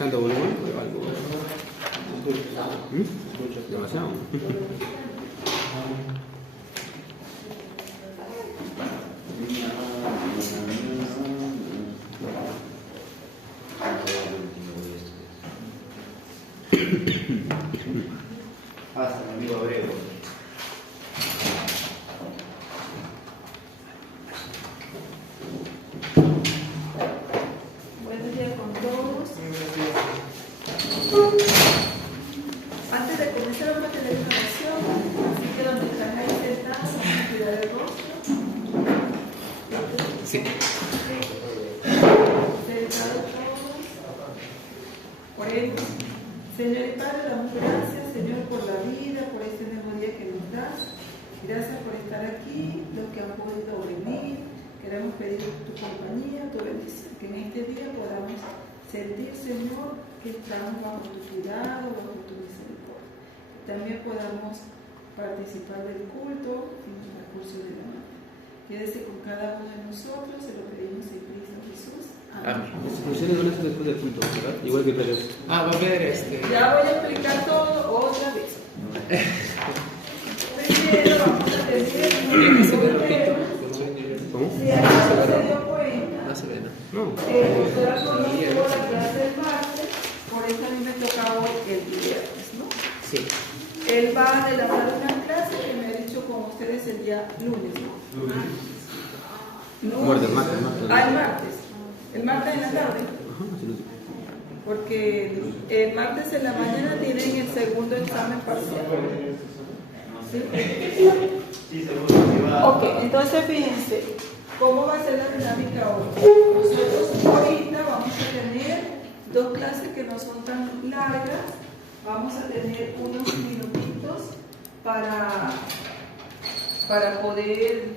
tanto volumen o algo. Demasiado. Hasta mi amigo Abreu. Buenos días con todos. Antes de comenzar vamos a tener una oración, así que donde están ahí sentados vamos a cuidar el rostro. Sí. Sentados todos. Oremos. Señor y Padre, damos gracias, Señor, por la vida, por este nuevo día que nos das. Gracias por estar aquí, los que han podido venir. Queremos pedir tu compañía, tu bendición, que en este día podamos sentir, Señor, que estamos bajo tu cuidado, bajo tu misericordia. También podamos participar del culto en el transcurso de la noche. Quédese con cada uno de nosotros, se lo pedimos en Cristo Jesús. Amén. Las funciones van a ser después del culto, ¿verdad? Igual que previos. Va a haber Ya voy a explicar todo otra vez. Primero vamos a decir ¿Cómo? si alguien no se dio cuenta, la Serena. No. el doctor Antonio tuvo la clase el martes, por eso a mí me toca hoy el viernes, ¿no? Sí. Él va a adelantar una clase que me ha dicho con ustedes el día lunes, ¿no? Muerte, el martes. El martes. El martes en la tarde. Porque el martes en la mañana tienen el segundo examen parcial. ¿Sí? Sí, seguro. Ok, entonces fíjense, ¿cómo va a ser la dinámica hoy? Nosotros ahorita vamos a tener dos clases que no son tan largas. Vamos a tener unos minutitos para poder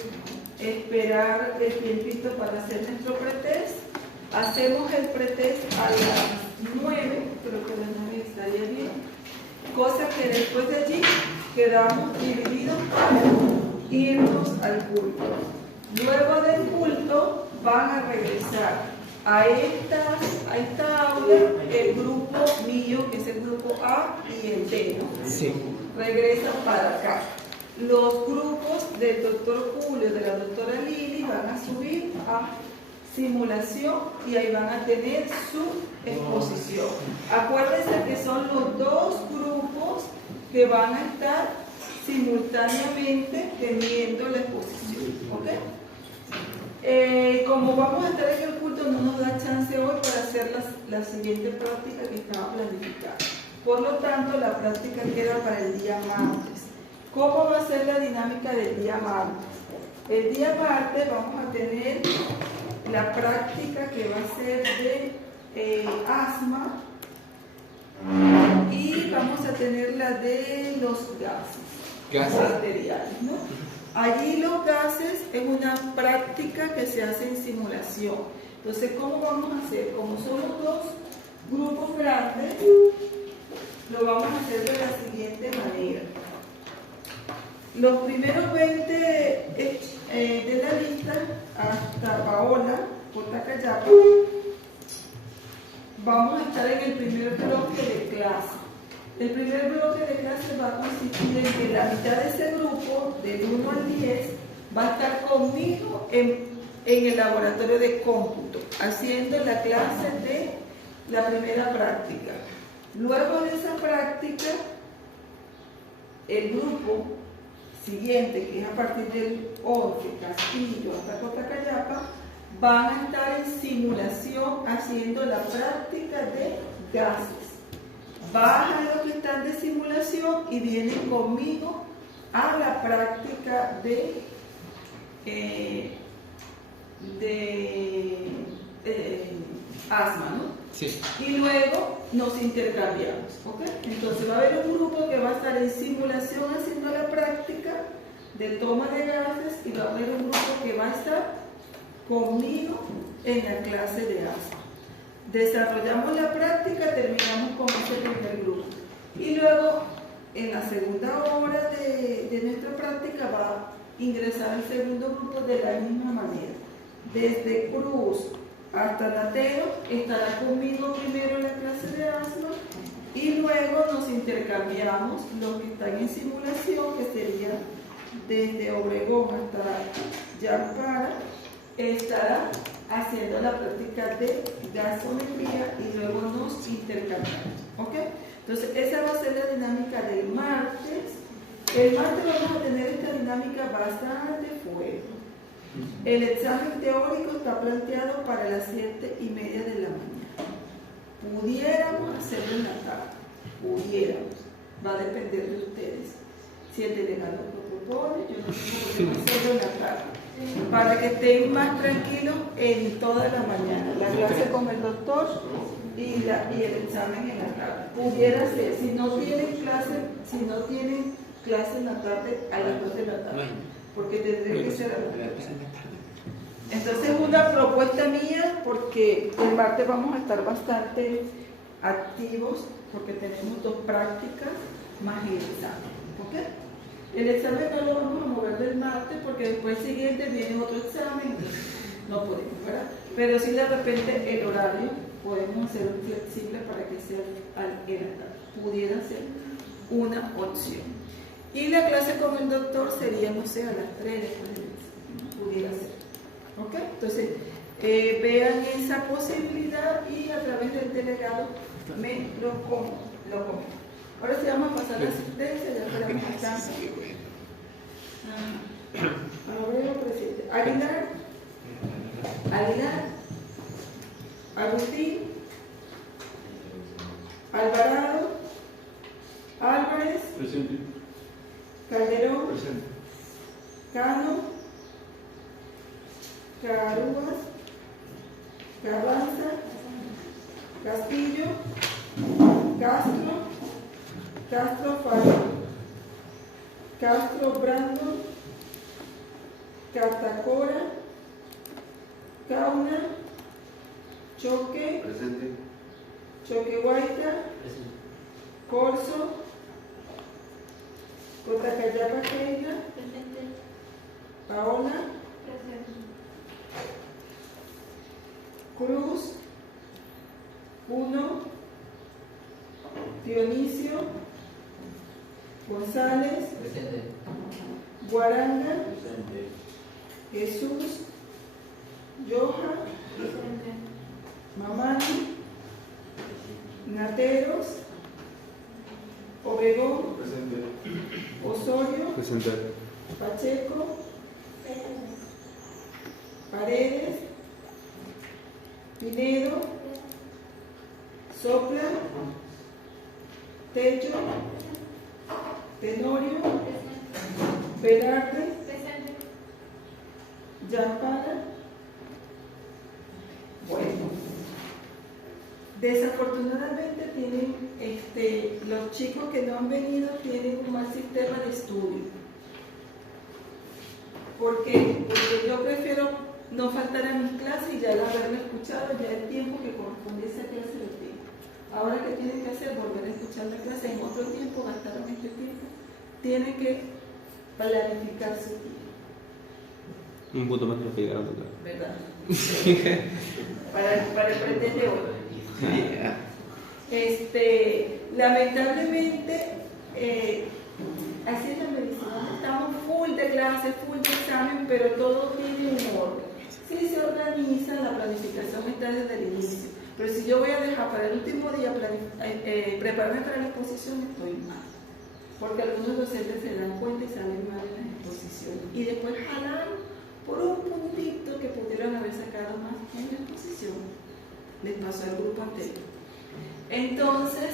esperar el tiempito para hacer nuestro pretest. Hacemos el pretest a las 9, creo que a las 9 estaría bien. Cosa que después de allí quedamos divididos para irnos al culto. Luego del culto van a regresar a esta aula el grupo mío, que es el grupo A y el D, ¿no? Sí. Regresan para acá. Los grupos del doctor Julio, de la doctora Lili, van a subir a simulación y ahí van a tener su exposición. Acuérdense que son los dos grupos que van a estar simultáneamente teniendo la exposición. ¿Ok? Como vamos a estar en el culto, no nos da chance hoy para hacer la siguiente práctica que estaba planificada. Por lo tanto, la práctica queda para el día martes. ¿Cómo va a ser la dinámica del día martes? El día martes vamos a tener la práctica que va a ser de asma y vamos a tener la de los gases materiales, ¿no? Allí los gases es una práctica que se hace en simulación. Entonces, ¿cómo vamos a hacer? Como somos dos grupos grandes, lo vamos a hacer de la siguiente manera. Los primeros 20 de la lista, hasta Paola, Potacayapa, vamos a estar en el primer bloque de clase. El primer bloque de clase va a consistir en que la mitad de ese grupo, del 1 al 10, va a estar conmigo en el laboratorio de cómputo, haciendo la clase de la primera práctica. Luego de esa práctica, el grupo siguiente, que es a partir del 11, Castillo hasta Potacayapa, van a estar en simulación haciendo la práctica de gases. Bajan los que están de simulación y vienen conmigo a la práctica de asma, ¿no? Sí. Y luego nos intercambiamos, ¿ok? Entonces va a haber un grupo que va a estar en simulación haciendo la práctica de toma de gases y va a haber un grupo que va a estar conmigo en la clase de asma. Desarrollamos la práctica, terminamos con ese primer grupo. Y luego, en la segunda hora de nuestra práctica, va a ingresar el segundo grupo de la misma manera. Desde cruz hasta Natero, estará conmigo primero en la clase de asma y luego nos intercambiamos los que están en simulación, que sería desde Obregón hasta Yampara, estará haciendo la práctica de gasometría y luego nos intercambiamos. ¿Ok? Entonces, esa va a ser la dinámica del martes. El martes vamos a tener esta dinámica bastante fuerte. El examen teórico está planteado para las 7:30 de la mañana. Pudiéramos hacerlo en la tarde, pudiéramos, va a depender de ustedes. Si el delegado lo propone, yo no tengo por qué hacerlo en la tarde, para que estén más tranquilos en toda la mañana, la clase con el doctor y el examen en la tarde. Pudiera ser, si no tienen clase en la tarde, a las 2 de la tarde, porque tendría que ser a las 2. Entonces, una propuesta mía, porque el martes vamos a estar bastante activos, porque tenemos 2 prácticas más el examen. ¿Ok? El examen no lo vamos a mover del martes, porque después siguiente viene otro examen, no podemos, ¿verdad? Pero sí, de repente, el horario podemos hacerlo flexible para que sea en la tarde. Pudiera ser una opción. Y la clase con el doctor sería, no sé, a las 3 después del examen. Pudiera ser. ¿Ok? Entonces, vean esa posibilidad y a través del delegado me lo comento. Ahora sí vamos a pasar a la asistencia, ya esperamos Ahora presidente. Aguilar, Agustín, Alvarado, Álvarez, Presente. Calderón, Presente. Cano, Carúas, Carranza, Castillo, Castro Faro, Castro Brandon, Catacora, Cauna, Choque, Presente. Choque Guaita, Corso, Cotacayapa Keila, Paola, Cruz, Uno, Dionisio, González, Guaranda, Jesús, Joja, Mamani, Nateros, Obregón, Presente. Osorio, Presente. Pacheco, Paredes, Pinedo, Sopla, Techo, Tenorio, Velarde, Yampara. Bueno, desafortunadamente tienen, los chicos que no han venido tienen un mal sistema de estudio. ¿Por qué? Porque yo prefiero no faltar a mis clases y ya al haberlo escuchado, ya el tiempo que corresponde a esa clase lo tengo. Ahora, ¿qué tienen que hacer? Volver a escuchar la clase en otro tiempo, gastaron este tiempo. Tienen que planificar su tiempo. Un punto más que nos pegaron, ¿Verdad? para el pretende de hoy. Lamentablemente, así es la medicina, estamos full de clases, full de examen, pero todo tiene un orden. Si se organiza, la planificación está desde el inicio, pero si yo voy a dejar para el último día prepararme para la exposición, estoy mal, porque algunos docentes se dan cuenta y salen mal en las exposiciones y después jalan por un puntito que pudieron haber sacado más en la exposición. Les pasó al grupo anterior. Entonces,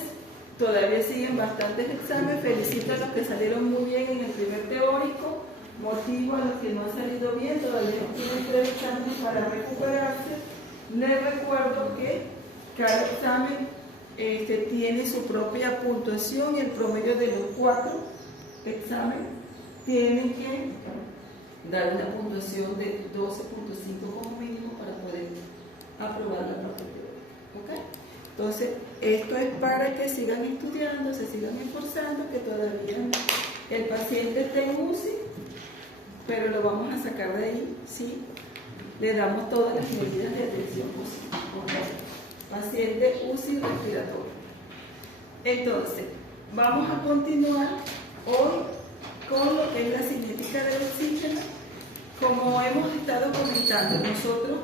todavía siguen bastantes exámenes. Felicito a los que salieron muy bien en el primer teórico. Motivo a los que no han salido bien. Todavía tienen 3 exámenes para recuperarse. Les recuerdo que cada examen tiene su propia puntuación y el promedio de los 4 exámenes tienen que dar una puntuación de 12.5 como mínimo para poder aprobar la parte teórica. ¿Ok? Entonces, esto es para que sigan estudiando, se sigan esforzando, que todavía el paciente está en UCI, pero lo vamos a sacar de ahí, ¿sí? le damos todas las medidas de atención posible. Paciente UCI respiratorio. Entonces, vamos a continuar hoy con lo que es la cinética del oxígeno. Como hemos estado comentando, nosotros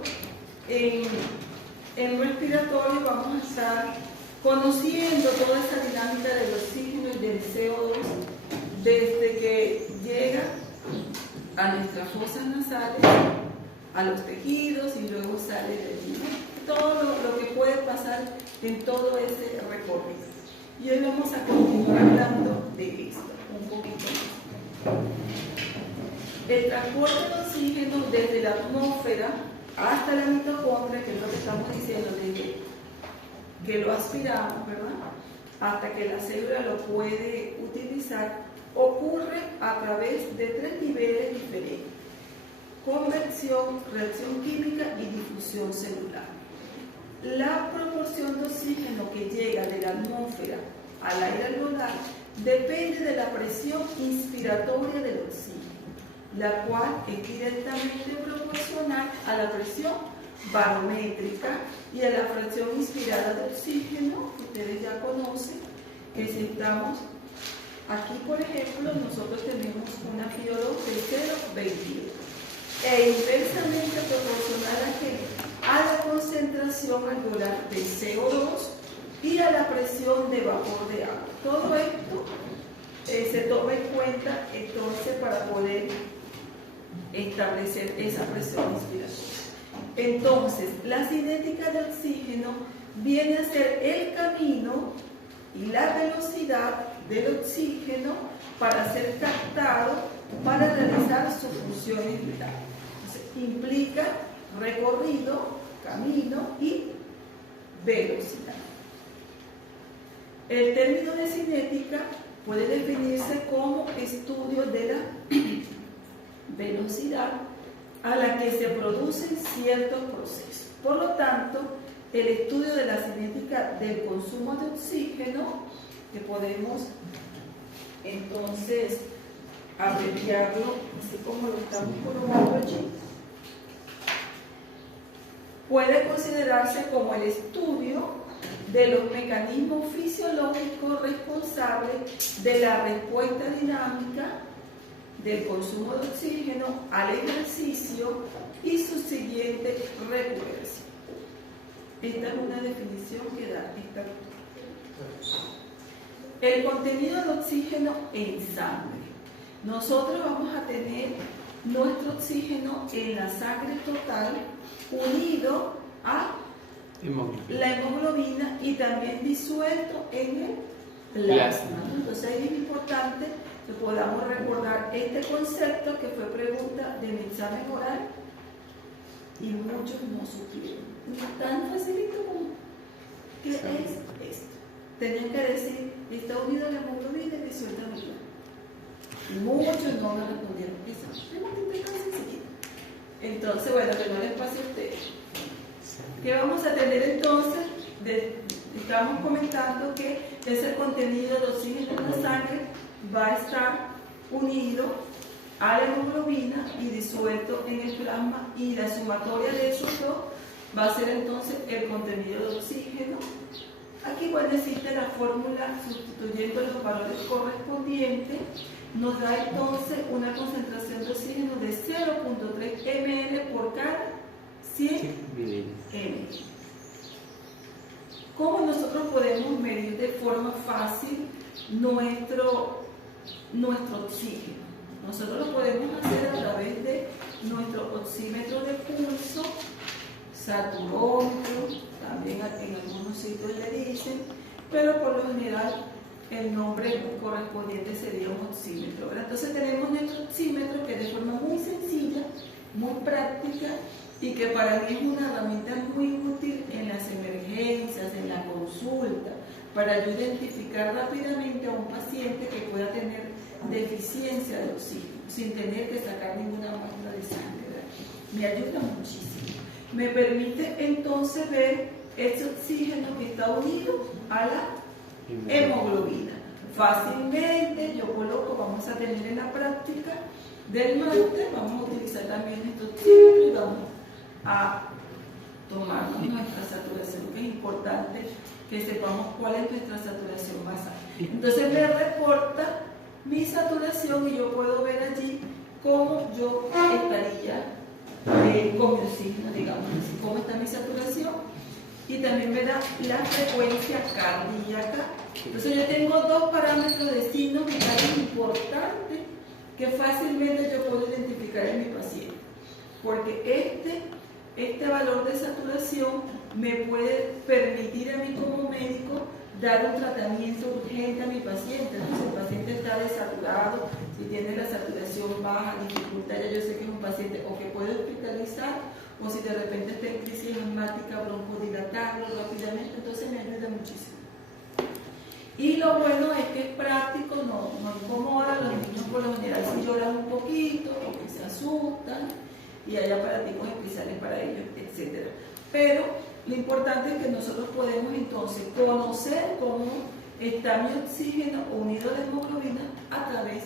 en respiratorio vamos a estar conociendo toda esa dinámica del oxígeno y del CO2 desde que llega a nuestras fosas nasales, a los tejidos y luego sale de allí. Todo lo que puede pasar en todo ese recorrido. Y hoy vamos a continuar hablando de esto un poquito más. El transporte de oxígeno desde la atmósfera hasta la mitocondria, que es lo que estamos diciendo, desde que lo aspiramos, ¿verdad?, hasta que la célula lo puede utilizar, ocurre a través de 3 niveles diferentes: conversión, reacción química y difusión celular. La proporción de oxígeno que llega de la atmósfera al aire alveolar depende de la presión inspiratoria del oxígeno, la cual es directamente proporcional a la presión barométrica y a la fracción inspirada de oxígeno, que ustedes ya conocen, que si estamos aquí, por ejemplo, nosotros tenemos una FiO2 de 0,22 e inversamente proporcional a la concentración alveolar de CO2 y a la presión de vapor de agua. Todo esto se toma en cuenta entonces para poder establecer esa presión inspiratoria. Entonces, la cinética de oxígeno viene a ser el camino y la velocidad del oxígeno para ser captado para realizar sus funciones vitales. Entonces, implica recorrido, camino y velocidad. El término de cinética puede definirse como estudio de la velocidad a la que se producen ciertos procesos. Por lo tanto, el estudio de la cinética del consumo de oxígeno, que podemos entonces abreviarlo, así como lo estamos colocando allí, puede considerarse como el estudio de los mecanismos fisiológicos responsables de la respuesta dinámica del consumo de oxígeno al ejercicio y su siguiente recuperación. Esta es una definición que da esta autora. El contenido de oxígeno en sangre. Nosotros vamos a tener nuestro oxígeno en la sangre total unido a la hemoglobina y también disuelto en el plasma. Entonces ahí es importante que podamos recordar este concepto, que fue pregunta de mi examen oral y muchos no supieron. Tan facilito como ¿qué es esto? Tenían que decir, está unido a la hemoglobina y disuelto en el plasma. Muchos no me respondieron. Eso es tan sencillo. Entonces, bueno, que no les pase a ustedes. ¿Qué vamos a tener entonces? Estamos comentando que ese contenido de oxígeno en la sangre va a estar unido a la hemoglobina y disuelto en el plasma, y la sumatoria de esos dos va a ser entonces el contenido de oxígeno. Aquí, bueno, existe la fórmula sustituyendo los valores correspondientes, nos da entonces una concentración de oxígeno de 0.3 ml por cada 100 ml. ¿Cómo nosotros podemos medir de forma fácil nuestro oxígeno? Nosotros lo podemos hacer a través de nuestro oxímetro de pulso, saturómetro, también en algunos sitios le dicen, pero por lo general el nombre correspondiente sería un oxímetro, ¿verdad? Entonces tenemos nuestro oxímetro, que de forma muy sencilla, muy práctica, y que para mí es una herramienta muy útil en las emergencias, en la consulta, para yo identificar rápidamente a un paciente que pueda tener deficiencia de oxígeno, sin tener que sacar ninguna muestra de sangre, ¿verdad? Me ayuda muchísimo. Me permite entonces ver ese oxígeno que está unido a la hemoglobina. Fácilmente yo coloco, vamos a tener en la práctica del máster, vamos a utilizar también este oxímetro y vamos a tomarnos nuestra saturación, que es importante que sepamos cuál es nuestra saturación basal. Entonces me reporta mi saturación y yo puedo ver allí cómo yo estaría con mi oxígeno, digamos así, cómo está mi saturación, y también me da la frecuencia cardíaca. Entonces yo tengo dos parámetros de signos vitales importantes que fácilmente yo puedo identificar en mi paciente, porque este valor de saturación me puede permitir a mí como médico dar un tratamiento urgente a mi paciente. Entonces el paciente está desaturado, si tiene la saturación baja, dificultad, ya yo sé que es un paciente o que puede hospitalizar, o si de repente está en crisis asmática, broncodilatarlo rápidamente, entonces me ayuda muchísimo. Y lo bueno es que es práctico, no incomoda. Los niños por lo general si lloran un poquito, porque se asustan, y hay aparatos especiales para ellos, etc. Pero lo importante es que nosotros podemos entonces conocer cómo está mi oxígeno unido a la hemoglobina a través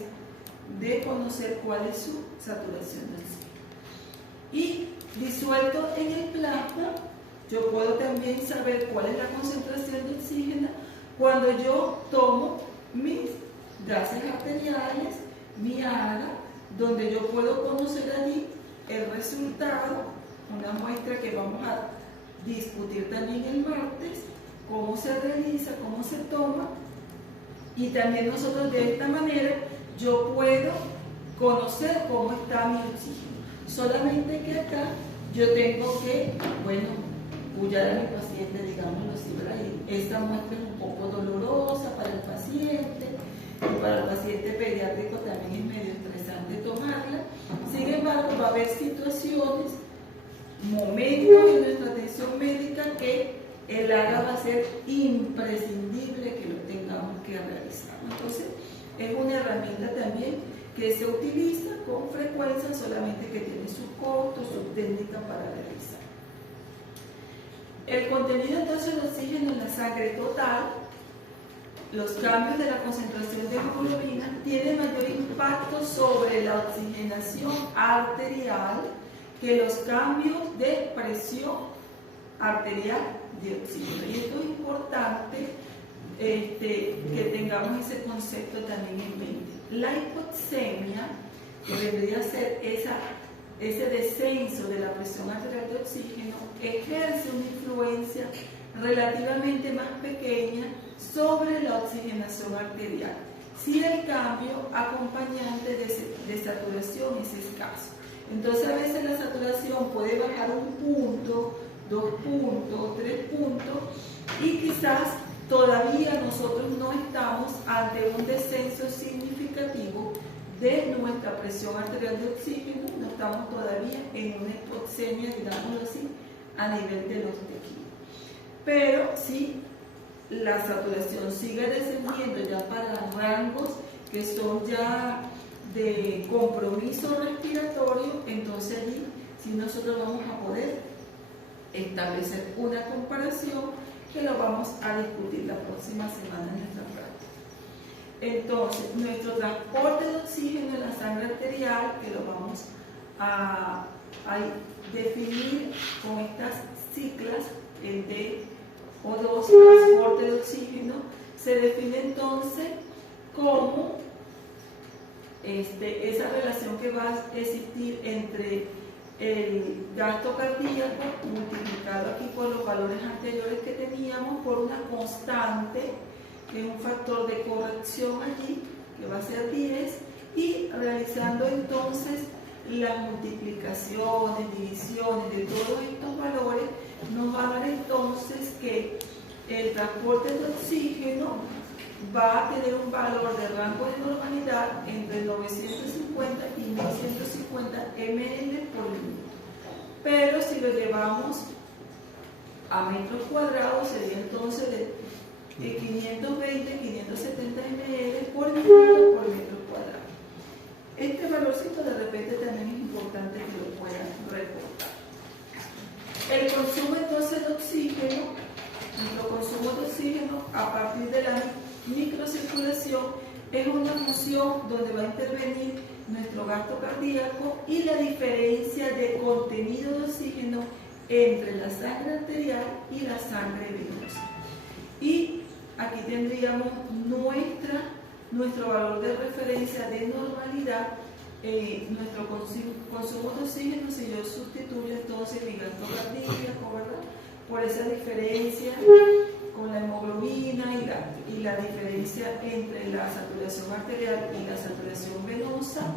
de conocer cuál es su saturación de oxígeno. Y disuelto en el plasma, yo puedo también saber cuál es la concentración de oxígeno cuando yo tomo mis gases arteriales, mi AGA, donde yo puedo conocer allí el resultado, una muestra que vamos a discutir también el martes, cómo se realiza, cómo se toma, y también nosotros de esta manera yo puedo conocer cómo está mi oxígeno. Solamente que acá yo tengo que, pullar a mi paciente, digámoslo así, ¿verdad? Y esta muestra es un poco dolorosa para el paciente, y para el paciente pediátrico también es medio estresante tomarla. Sin embargo, va a haber situaciones, momentos en nuestra atención médica que el AGA va a ser imprescindible que lo tengamos que realizar. Entonces, es una herramienta también que se utiliza con frecuencia, solamente que tiene sus costos, su técnica para realizar. El contenido entonces de oxígeno en la sangre total, los cambios de la concentración de hemoglobina tienen mayor impacto sobre la oxigenación arterial que los cambios de presión arterial de oxígeno. Y esto es importante que tengamos ese concepto también en mente. La hipoxemia, que debería ser ese descenso de la presión arterial de oxígeno, ejerce una influencia relativamente más pequeña sobre la oxigenación arterial, si el cambio acompañante de saturación es escaso. Entonces a veces la saturación puede bajar 1 punto, 2 puntos, 3 puntos, y quizás todavía nosotros no estamos ante un descenso significativo de nuestra presión arterial de oxígeno, no estamos todavía en una hipoxemia, digámoslo así, a nivel de los tejidos. Pero si la saturación sigue descendiendo ya para rangos que son ya de compromiso respiratorio, entonces allí sí nosotros vamos a poder establecer una comparación que lo vamos a discutir la próxima semana en nuestra práctica. Entonces, nuestro transporte de oxígeno en la sangre arterial, que lo vamos a definir con estas siglas, el DO2, transporte de oxígeno, se define entonces como esa relación que va a existir entre el gasto cardíaco multiplicado aquí por los valores anteriores que teníamos por una constante, que es un factor de corrección allí, que va a ser 10, y realizando entonces las multiplicaciones, divisiones de todos estos valores, nos va a dar entonces que el transporte de oxígeno va a tener un valor de rango de normalidad entre 950 y 1150 ml por minuto. Pero si lo llevamos a metros cuadrados, sería entonces de 520, 570 ml por minuto por metro cuadrado. Este valorcito de repente también es importante que lo puedan recordar. El consumo entonces de oxígeno, nuestro consumo de oxígeno a partir de la microcirculación es una función donde va a intervenir nuestro gasto cardíaco y la diferencia de contenido de oxígeno entre la sangre arterial y la sangre venosa. Y aquí tendríamos nuestro valor de referencia de normalidad, nuestro consumo de oxígeno, si yo sustituyo entonces mi gasto cardíaco, ¿verdad?, por esa diferencia con la hemoglobina y la diferencia entre la saturación arterial y la saturación venosa,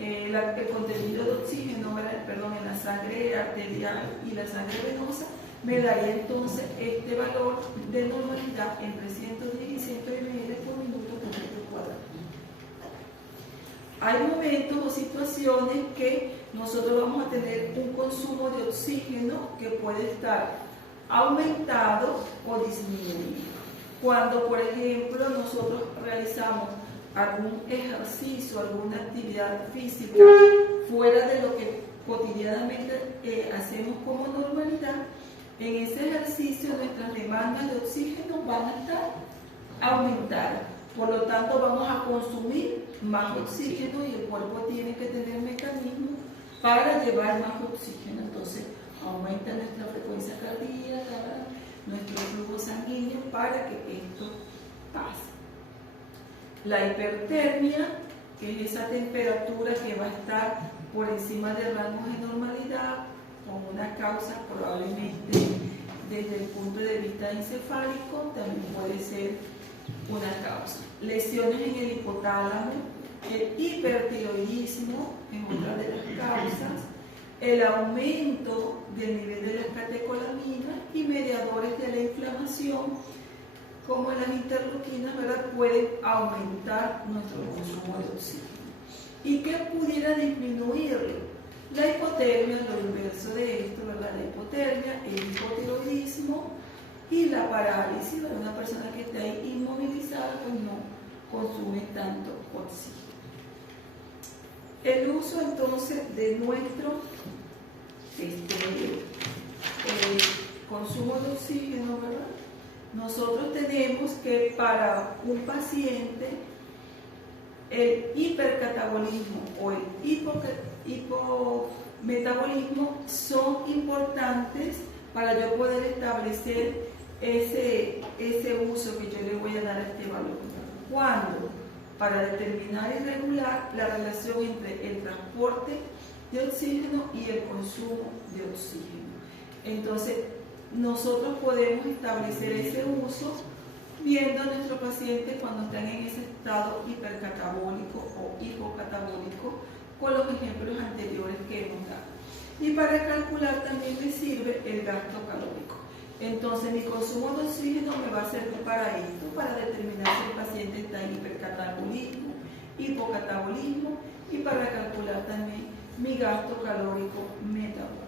el contenido de oxígeno, en la sangre arterial y la sangre venosa, me daría entonces este valor de normalidad entre 110 y 100 ml por minuto por metro cuadrado. Hay momentos o situaciones que nosotros vamos a tener un consumo de oxígeno que puede estar aumentado o disminuido. Cuando, por ejemplo, nosotros realizamos algún ejercicio, alguna actividad física fuera de lo que cotidianamente hacemos como normalidad, en ese ejercicio nuestras demandas de oxígeno van a estar aumentadas. Por lo tanto, vamos a consumir más oxígeno y el cuerpo tiene que tener mecanismos para llevar más oxígeno. Entonces, aumenta nuestra frecuencia cardíaca, nuestro flujo sanguíneo para que esto pase. La hipertermia, que es esa temperatura que va a estar por encima de rangos de normalidad, con una causa probablemente desde el punto de vista encefálico, también puede ser una causa. Lesiones en el hipotálamo, el hipertiroidismo es otra de las causas, el aumento del nivel de las catecolaminas y mediadores de la inflamación, como las interleuquinas, ¿verdad?, pueden aumentar nuestro consumo de oxígeno. ¿Y qué pudiera disminuirlo? La hipotermia, lo inverso de esto, ¿verdad?, la hipotermia, el hipotiroidismo y la parálisis, ¿verdad? Una persona que está ahí inmovilizada, pues no consume tanto oxígeno. El uso entonces de nuestro consumo de oxígeno, ¿verdad? Nosotros tenemos que para un paciente el hipercatabolismo o el hipometabolismo son importantes para yo poder establecer ese uso que yo le voy a dar a este valor. ¿Cuándo? Para determinar y regular la relación entre el transporte de oxígeno y el consumo de oxígeno. Entonces, nosotros podemos establecer ese uso viendo a nuestros pacientes cuando están en ese estado hipercatabólico o hipocatabólico, con los ejemplos anteriores que hemos dado. Y para calcular también me sirve el gasto calórico. Entonces, mi consumo de oxígeno me va a servir para esto, para determinar si el paciente está en hipercatabolismo, hipocatabolismo, y para calcular también mi gasto calórico metabólico.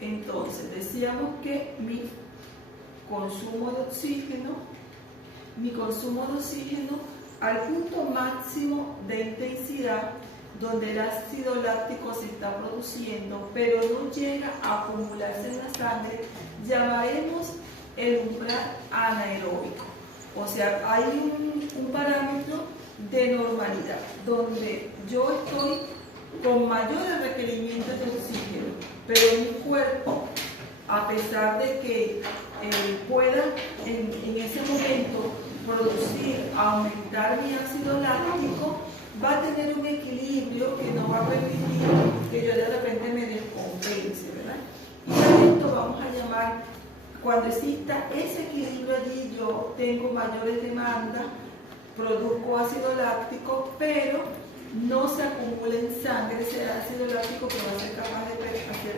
Entonces, decíamos que mi consumo de oxígeno al punto máximo de intensidad, donde el ácido láctico se está produciendo, pero no llega a acumularse en la sangre, llamaremos el umbral anaeróbico. O sea, hay un parámetro de normalidad, donde yo estoy con mayores requerimientos de oxígeno, pero mi cuerpo, a pesar de que pueda en ese momento producir, aumentar mi ácido láctico, va a tener un equilibrio que no va a permitir que yo de repente me descompense, ¿verdad? Y a esto vamos a llamar, cuando exista ese equilibrio allí, yo tengo mayores demandas, produzco ácido láctico, pero no se acumula en sangre ese ácido láctico que va a ser capaz de hacer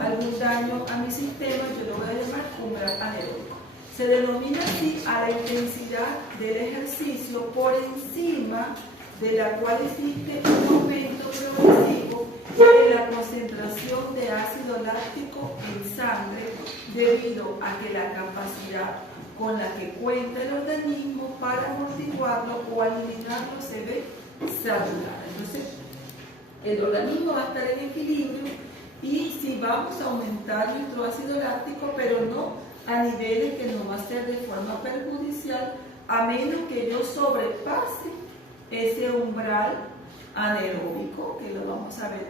algún daño a mi sistema. Yo lo voy a llamar umbral anaeróbico. Se denomina así a la intensidad del ejercicio por encima de la cual existe un aumento progresivo en la concentración de ácido láctico en sangre, debido a que la capacidad con la que cuenta el organismo para amortiguarlo o eliminarlo se ve saturada. Entonces, el organismo va a estar en equilibrio, y si vamos a aumentar nuestro ácido láctico, pero no a niveles que nos va a ser de forma perjudicial, a menos que yo sobrepase ese umbral anaeróbico, que lo vamos a ver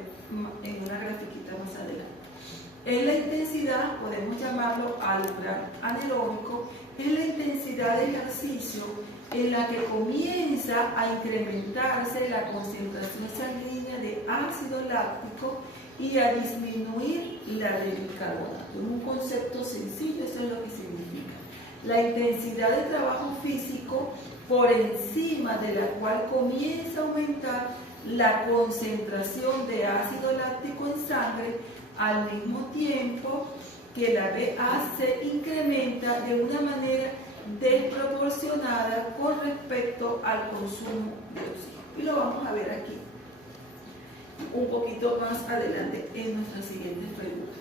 en una grafiquita más adelante. Es la intensidad, podemos llamarlo al umbral anaeróbico, es la intensidad de ejercicio en la que comienza a incrementarse la concentración sanguínea de ácido láctico y a disminuir la de bicarbonato. Es un concepto sencillo, eso es lo que significa. La intensidad de trabajo físico por encima de la cual comienza a aumentar la concentración de ácido láctico en sangre al mismo tiempo que la BA se incrementa de una manera desproporcionada con respecto al consumo de oxígeno. Y lo vamos a ver aquí un poquito más adelante en nuestra siguiente pregunta.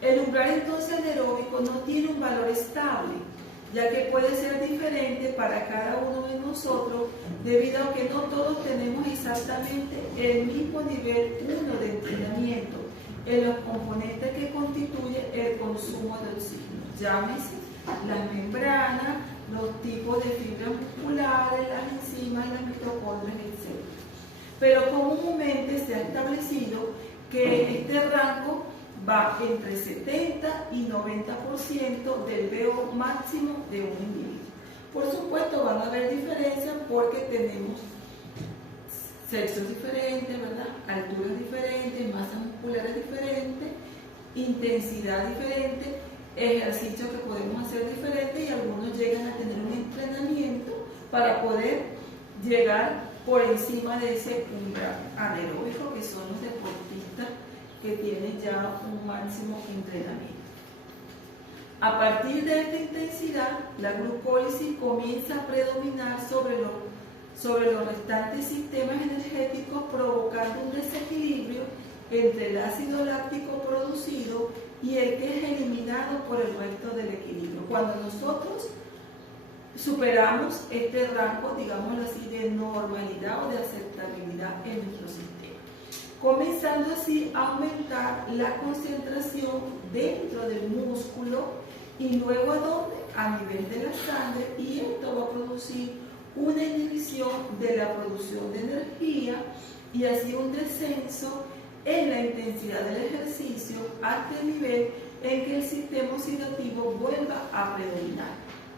El umbral entonces anaeróbico no tiene un valor estable, ya que puede ser diferente para cada uno de nosotros debido a que no todos tenemos exactamente el mismo nivel 1 de entrenamiento en los componentes que constituyen el consumo de oxígeno, llámese las membranas, los tipos de fibras musculares, las enzimas, las mitocondrias, etc. Pero comúnmente se ha establecido que este rango va entre 70 y 90% del VO máximo de un individuo. Por supuesto van a haber diferencias porque tenemos sexos diferentes, ¿verdad? Alturas diferentes, masas musculares diferentes, intensidad diferente, ejercicios que podemos hacer diferentes y algunos llegan a tener un entrenamiento para poder llegar por encima de ese umbral anaeróbico, que son los deportistas que tienen ya un máximo entrenamiento. A partir de esta intensidad, la glucólisis comienza a predominar sobre los restantes sistemas energéticos, provocando un desequilibrio entre el ácido láctico producido y el que es eliminado por el resto del equilibrio. Cuando nosotros superamos este rango, digámoslo así, de normalidad o de aceptabilidad en nuestro sistema, comenzando así a aumentar la concentración dentro del músculo y luego ¿a dónde? A nivel de la sangre, y esto va a producir una inhibición de la producción de energía y así un descenso en la intensidad del ejercicio hasta el nivel en que el sistema oxidativo vuelva a predominar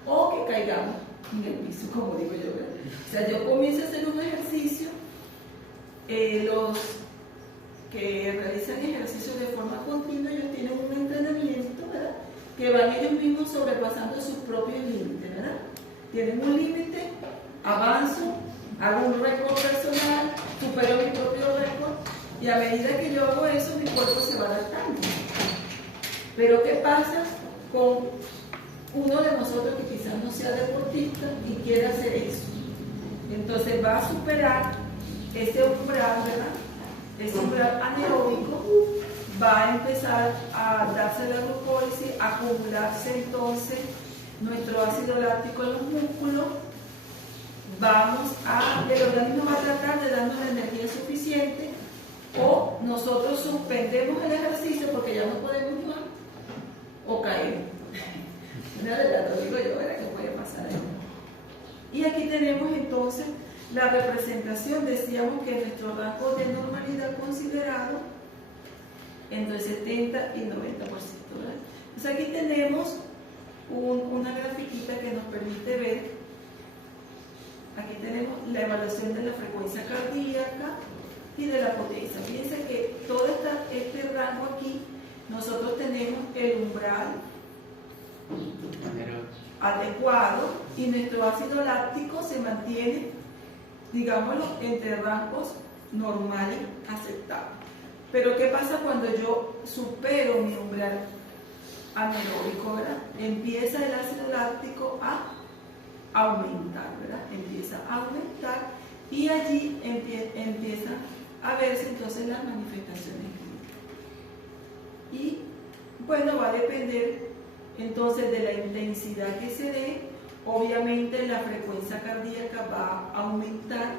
o que caigamos en el piso, como digo yo, ¿verdad? O sea, yo comienzo a hacer un ejercicio, los que realizan ejercicio de forma continua, ellos tienen un entrenamiento, ¿verdad?, que van ellos mismos sobrepasando sus propios límites, ¿verdad? Tienen un límite, avanzo, hago un récord personal, supero mi propio récord, y a medida que yo hago eso, mi cuerpo se va adaptando. Pero ¿qué pasa con uno de nosotros que quizás no sea deportista y quiere hacer eso? Entonces va a superar ese umbral, ¿verdad?, ese umbral anaeróbico, va a empezar a darse la glucólisis, a acumularse entonces nuestro ácido láctico en los músculos. El organismo va a tratar de darnos la energía suficiente, o nosotros suspendemos el ejercicio porque ya no podemos más, o caemos. Una verdad, lo digo yo, ¿verdad?, que puede pasar ahí. Y aquí tenemos entonces la representación. Decíamos que nuestro rango de normalidad considerado entre 70 y 90%, ¿verdad? Entonces aquí tenemos una grafiquita que nos permite ver. Aquí tenemos la evaluación de la frecuencia cardíaca y de la potencia. Fíjense que todo este rango aquí, nosotros tenemos el umbral adecuado y nuestro ácido láctico se mantiene, digámoslo, entre rangos normales aceptables. Pero ¿qué pasa cuando yo supero mi umbral anaeróbico, ¿verdad? Empieza el ácido láctico a aumentar, ¿verdad? Empieza a aumentar y allí empieza a verse entonces las manifestaciones clínicas. Y bueno, va a depender entonces de la intensidad que se dé. Obviamente la frecuencia cardíaca va a aumentar.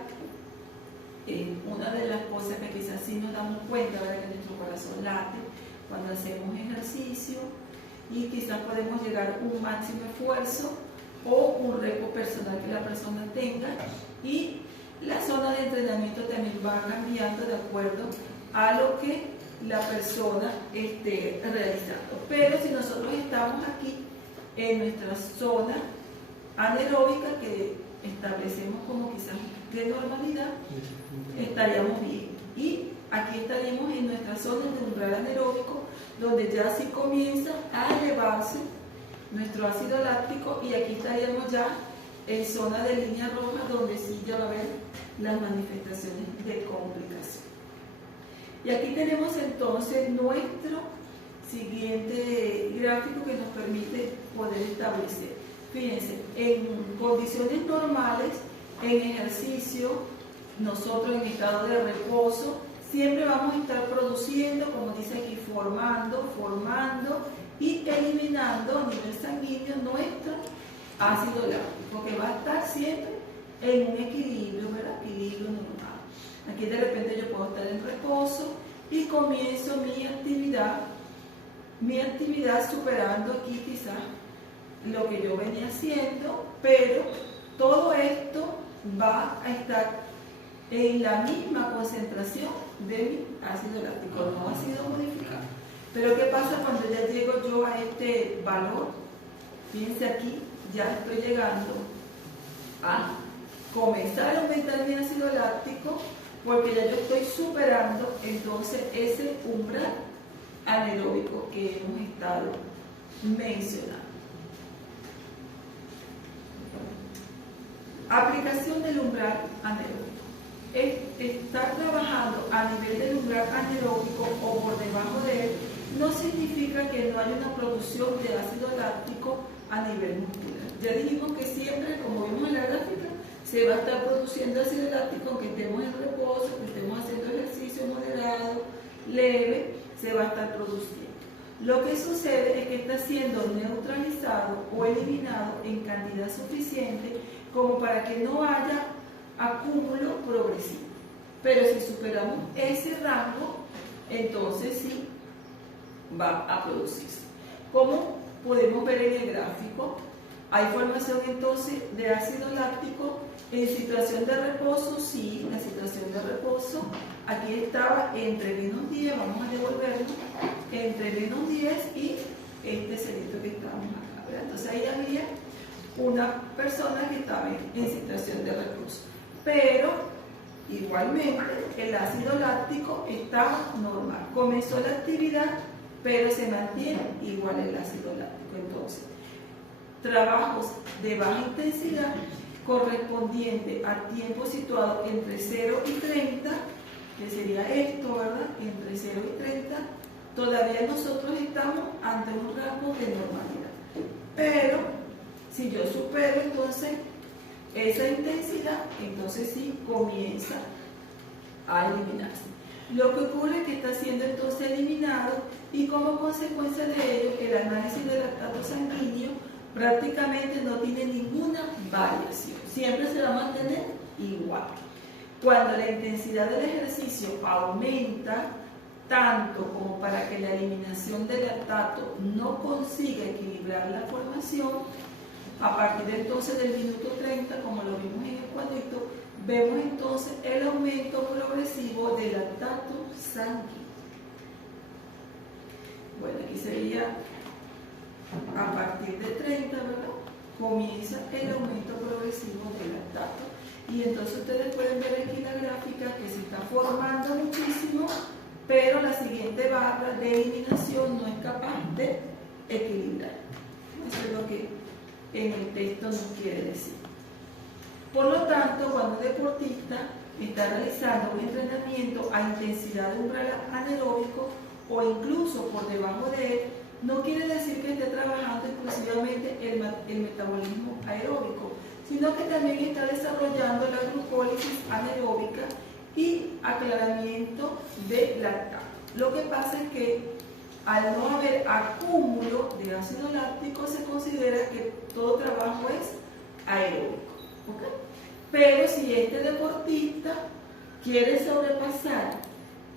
Una de las cosas que quizás sí nos damos cuenta, ¿verdad?, que nuestro corazón late cuando hacemos ejercicio, y quizás podemos llegar a un máximo esfuerzo o un récord personal que la persona tenga, y la zona de entrenamiento también va cambiando de acuerdo a lo que la persona esté realizando. Pero si nosotros estamos aquí en nuestra zona anaeróbica que establecemos como quizás de normalidad, estaríamos bien. Y aquí estaríamos en nuestra zona de umbral anaeróbico, donde ya sí comienza a elevarse nuestro ácido láctico, y aquí estaríamos ya en zona de línea roja, donde sí ya va a haber las manifestaciones de complicación. Y aquí tenemos entonces nuestro siguiente gráfico que nos permite poder establecer. Fíjense, en condiciones normales, en ejercicio, nosotros en estado de reposo, siempre vamos a estar produciendo, como dice aquí, formando y eliminando a nivel sanguíneo nuestro ácido láctico, que va a estar siempre en un equilibrio, ¿verdad? Equilibrio normal. Aquí de repente yo puedo estar en reposo y comienzo mi actividad superando aquí quizás lo que yo venía haciendo, pero todo esto va a estar en la misma concentración de mi ácido láctico, no ha sido modificado. Pero ¿qué pasa cuando ya llego yo a este valor? Fíjense aquí, ya estoy llegando a comenzar a aumentar mi ácido láctico, porque ya yo estoy superando entonces ese umbral anaeróbico que hemos estado mencionando. Aplicación del umbral anaeróbico. Estar trabajando a nivel del umbral anaeróbico o por debajo de él no significa que no haya una producción de ácido láctico a nivel muscular. Ya dijimos que siempre, como vimos en la gráfica, se va a estar produciendo ácido láctico aunque estemos en reposo, que estemos haciendo ejercicio moderado, leve, se va a estar produciendo. Lo que sucede es que está siendo neutralizado o eliminado en cantidad suficiente como para que no haya acúmulo progresivo. Pero si superamos ese rango, entonces sí va a producirse. Como podemos ver en el gráfico, hay formación entonces de ácido láctico en situación de reposo. Sí, la situación de reposo aquí estaba entre menos 10, vamos a devolverlo, entre menos 10 y este cerito que estábamos acá, ¿verdad? Entonces ahí había una persona que estaba en situación de reposo, pero igualmente el ácido láctico estaba normal, comenzó la actividad, pero se mantiene igual el ácido láctico. Entonces, trabajos de baja intensidad correspondiente al tiempo situado entre 0 y 30, que sería esto, ¿verdad? Entre 0 y 30, todavía nosotros estamos ante un rango de normalidad. Pero, si yo supero entonces esa intensidad, entonces sí comienza a eliminarse. Lo que ocurre es que está siendo entonces eliminado, y como consecuencia de ello, el análisis del lactato sanguíneo prácticamente no tiene ninguna variación, siempre se va a mantener igual. Cuando la intensidad del ejercicio aumenta tanto como para que la eliminación del lactato no consiga equilibrar la formación, a partir de entonces del minuto 30, como lo vimos en el cuadrito, vemos entonces el aumento progresivo del lactato sanguíneo. Bueno, aquí sería a partir de 30, ¿verdad? Comienza el aumento progresivo del lactato. Y entonces ustedes pueden ver aquí la gráfica que se está formando muchísimo, pero la siguiente barra de eliminación no es capaz de equilibrar. Eso es lo que en el texto nos quiere decir. Por lo tanto, cuando un deportista está realizando un entrenamiento a intensidad de umbral anaeróbico o incluso por debajo de él, no quiere decir que esté trabajando exclusivamente el metabolismo aeróbico, sino que también está desarrollando la glucólisis anaeróbica y aclaramiento de lactato. Lo que pasa es que al no haber acúmulo de ácido láctico, se considera que todo trabajo es aeróbico, ¿okay? Pero si este deportista quiere sobrepasar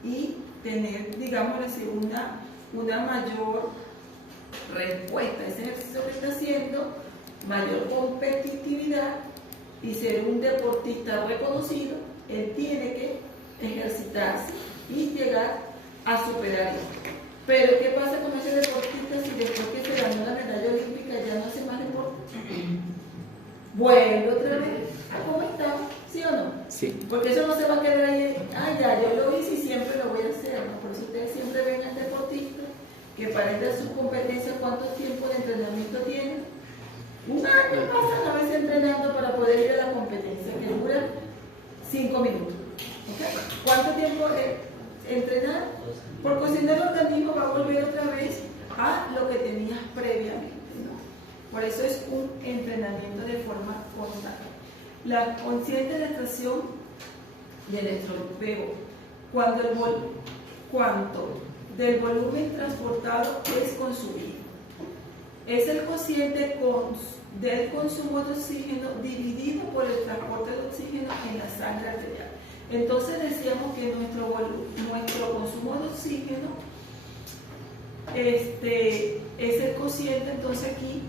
y tener, digamos así, una mayor respuesta a ese ejercicio que está haciendo, mayor competitividad, y ser un deportista reconocido, él tiene que ejercitarse y llegar a superar esto. Pero ¿qué pasa con ese deportista si después que se ganó la medalla olímpica ya no hace más deporte? Vuelve otra vez a cómo estaba, ¿sí o no? Sí. Porque eso no se va a quedar ahí, ya, yo lo hice y siempre lo voy a hacer, ¿no? Por eso ustedes siempre ven al deportista que para entrar a sus competencias, ¿cuánto tiempo de entrenamiento tiene? Un año pasan a veces entrenando para poder ir a la competencia, que dura 5 minutos. ¿Okay? ¿Cuánto tiempo entrenar? Por cuestión del organismo va a volver otra vez a lo que tenías previamente, ¿no? Por eso es un entrenamiento de forma constante. La consciente adaptación de nuestro VO, cuánto del volumen transportado es consumido. Es el cociente del consumo de oxígeno dividido por el transporte de oxígeno en la sangre arterial. Entonces decíamos que nuestro consumo de oxígeno es el cociente, entonces aquí,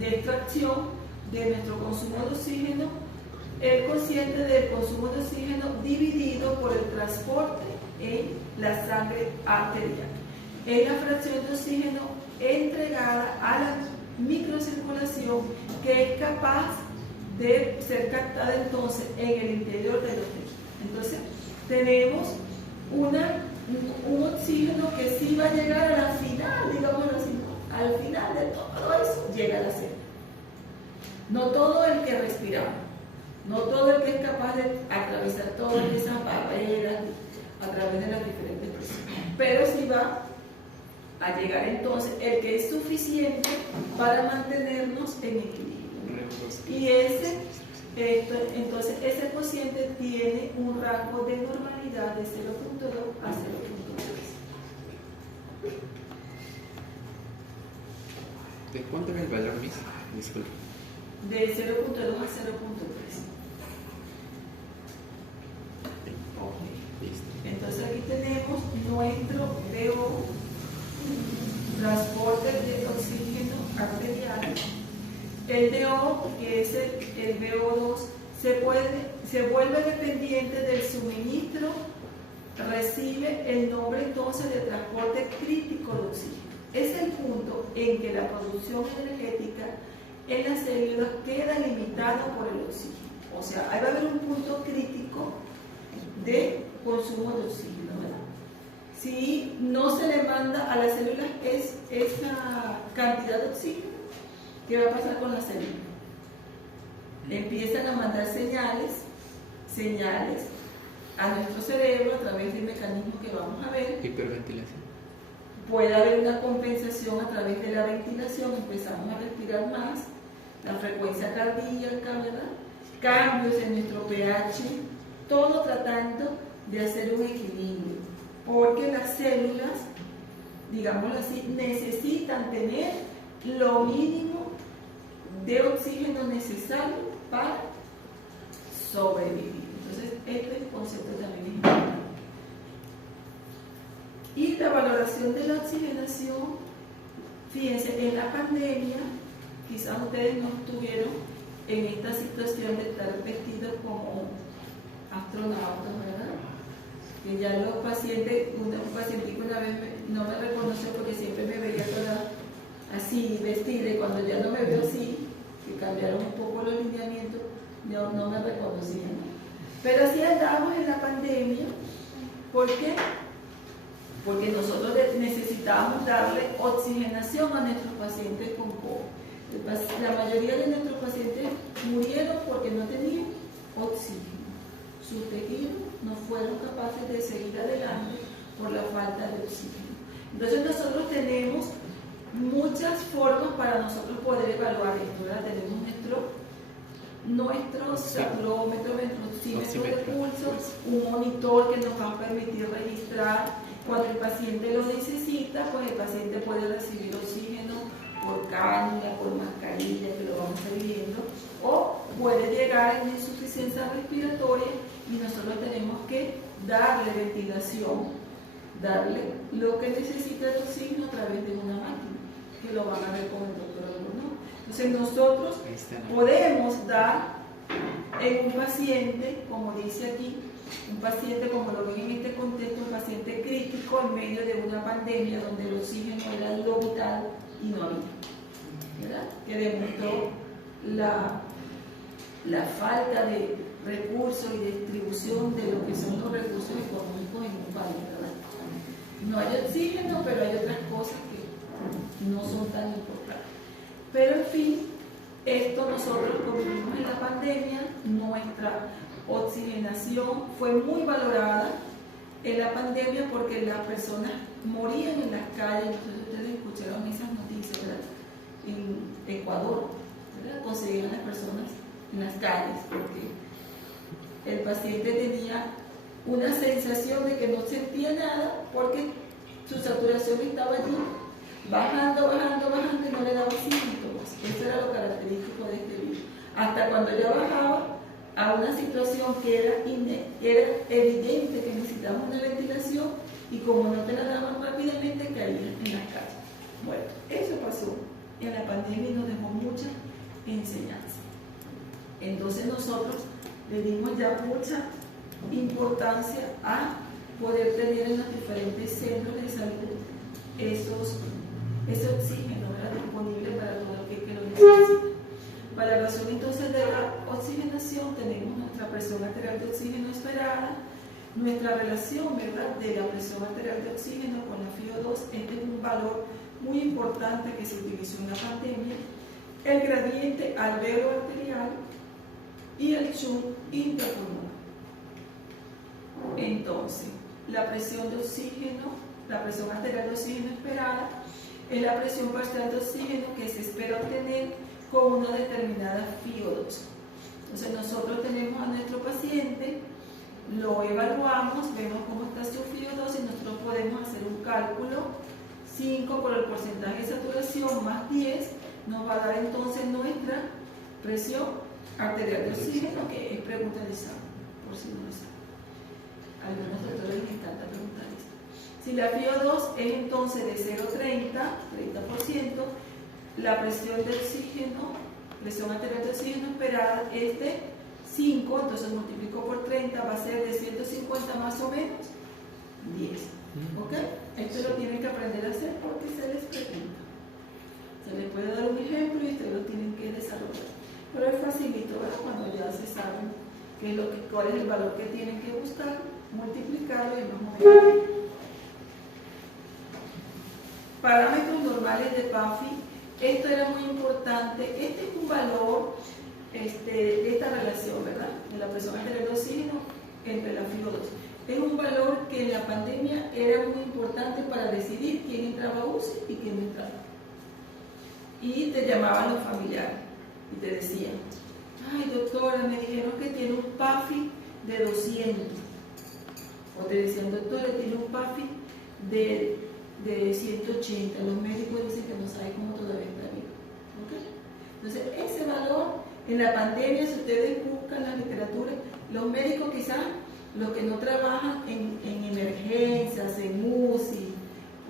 de extracción de nuestro consumo de oxígeno, el cociente del consumo de oxígeno dividido por el transporte en la sangre arterial. Es la fracción de oxígeno entregada a la microcirculación que es capaz de ser captada entonces en el interior de los tejidos. Entonces tenemos un oxígeno que sí va a llegar a la final, digámoslo así, ¿no? Al final de todo eso llega a la célula. No todo el que respiramos, no todo el que es capaz de atravesar todas esas barreras a través de las diferentes presiones, pero sí va a llegar entonces el que es suficiente para mantenernos en equilibrio. Y entonces ese cociente tiene un rango de normalidad de 0.2 a 0.3. ¿De cuánto es el valor mismo? Disculpe. De 0.2 a 0.3. Listo. Entonces aquí tenemos nuestro VO, transporte de oxígeno arterial. El DO, que es el VO2, se vuelve dependiente del suministro, recibe el nombre entonces de transporte crítico de oxígeno. Es el punto en que la producción energética en las células queda limitada por el oxígeno. O sea, ahí va a haber un punto crítico de consumo de oxígeno, ¿verdad? Si no se le manda a las células esa cantidad de oxígeno, ¿qué va a pasar con las células? Empiezan a mandar señales a nuestro cerebro a través del mecanismo que vamos a ver. Hiperventilación. Puede haber una compensación a través de la ventilación, empezamos a respirar más, la frecuencia cardíaca, ¿verdad? Cambios en nuestro pH, todo tratando de hacer un equilibrio, porque las células, digámoslo así, necesitan tener lo mínimo de oxígeno necesario para sobrevivir. Entonces, este concepto también es importante. Y la valoración de la oxigenación, fíjense, en la pandemia, quizás ustedes no estuvieron en esta situación de estar vestidos como astronautas, ¿verdad? Que ya los pacientes, un pacientico una vez no me reconoció porque siempre me veía toda así, vestida, y cuando ya no me veo así, que cambiaron un poco los lineamientos, no me reconocían, ¿no? Pero así andábamos en la pandemia. ¿Por qué? Porque nosotros necesitábamos darle oxigenación a nuestros pacientes con COVID. La mayoría de nuestros pacientes murieron porque no tenían oxígeno. Sus tejidos no fueron capaces de seguir adelante por la falta de oxígeno. Entonces nosotros tenemos muchas formas para nosotros poder evaluar esto, ¿verdad? Tenemos nuestro saturómetro, nuestro oxímetro de pulso, un monitor que nos va a permitir registrar. Cuando el paciente lo necesita, pues el paciente puede recibir oxígeno por cánula, por mascarilla, que lo vamos a ir viendo, o puede llegar a una insuficiencia respiratoria y nosotros tenemos que darle ventilación, darle lo que necesita el oxígeno a través de una máquina, que lo van a ver con el doctor, ¿no? Entonces nosotros podemos dar en un paciente, como dice aquí, un paciente, como lo ven en este contexto, un paciente crítico en medio de una pandemia donde el oxígeno era lo vital y no había, ¿verdad? Que demostró la falta de recursos y distribución de lo que son los recursos económicos en un país, ¿verdad? No hay oxígeno, pero hay otras cosas que no son tan importantes. Pero en fin, esto nosotros convivimos en la pandemia, nuestra oxigenación fue muy valorada en la pandemia porque las personas morían en las calles. Entonces ustedes escucharon esas noticias, ¿verdad? En Ecuador, ¿verdad? Conseguían las personas en las calles porque el paciente tenía una sensación de que no sentía nada porque su saturación estaba allí bajando y no le daba síntomas. Eso era lo característico de este virus. Hasta cuando ya bajaba a una situación que era evidente que necesitaba una ventilación y como no te la daban rápidamente caía en las calles. Bueno, eso pasó en la pandemia y nos dejó mucha enseñanza. Entonces nosotros le dimos ya mucha importancia a poder tener en los diferentes centros de salud ese oxígeno, ¿verdad? Disponible para todo aquel que lo necesite. Para la razón entonces de la oxigenación tenemos nuestra presión arterial de oxígeno esperada, nuestra relación, ¿verdad?, de la presión arterial de oxígeno con la FiO2. Este es un valor muy importante que se utilizó en la pandemia, el gradiente alveolo arterial y el shunt intrapulmonar. Entonces, la presión de oxígeno, la presión arterial de oxígeno esperada es la presión parcial de oxígeno que se espera obtener con una determinada FiO2. Entonces nosotros tenemos a nuestro paciente, lo evaluamos, vemos cómo está su FiO2 y nosotros podemos hacer un cálculo. 5 por el porcentaje de saturación más 10 nos va a dar entonces nuestra presión arterial de oxígeno, que es pregunta de examen, por si no lo saben. Algunos doctores les encanta preguntar esto. Si la FiO2 es entonces de 0,30, 30%, la presión de oxígeno, presión arterial de oxígeno esperada es de 5, entonces multiplico por 30, va a ser de 150 más o menos 10. ¿Ok? Esto lo tienen que aprender a hacer porque se les pregunta. Se les puede dar un ejemplo y ustedes lo tienen que desarrollar. Pero es facilito, ¿verdad? Cuando ya se saben cuál es el valor que tienen que buscar, multiplicarlo y más o menos. Parámetros normales de PAFI. Esto era muy importante. Este es un valor de esta relación, ¿verdad?, de la presión arterial de oxígeno entre la FiO2. Es un valor que en la pandemia era muy importante para decidir quién entraba a UCI y quién no entraba. Y te llamaban los familiares y te decían: ay, doctora, me dijeron que tiene un PAFI de 200. O te decían: doctora, tiene un PAFI de 180. Los médicos dicen que no saben cómo todavía está vivo. ¿Okay? Entonces, ese valor en la pandemia, si ustedes buscan la literatura, los médicos quizás, los que no trabajan en emergencias, en UCI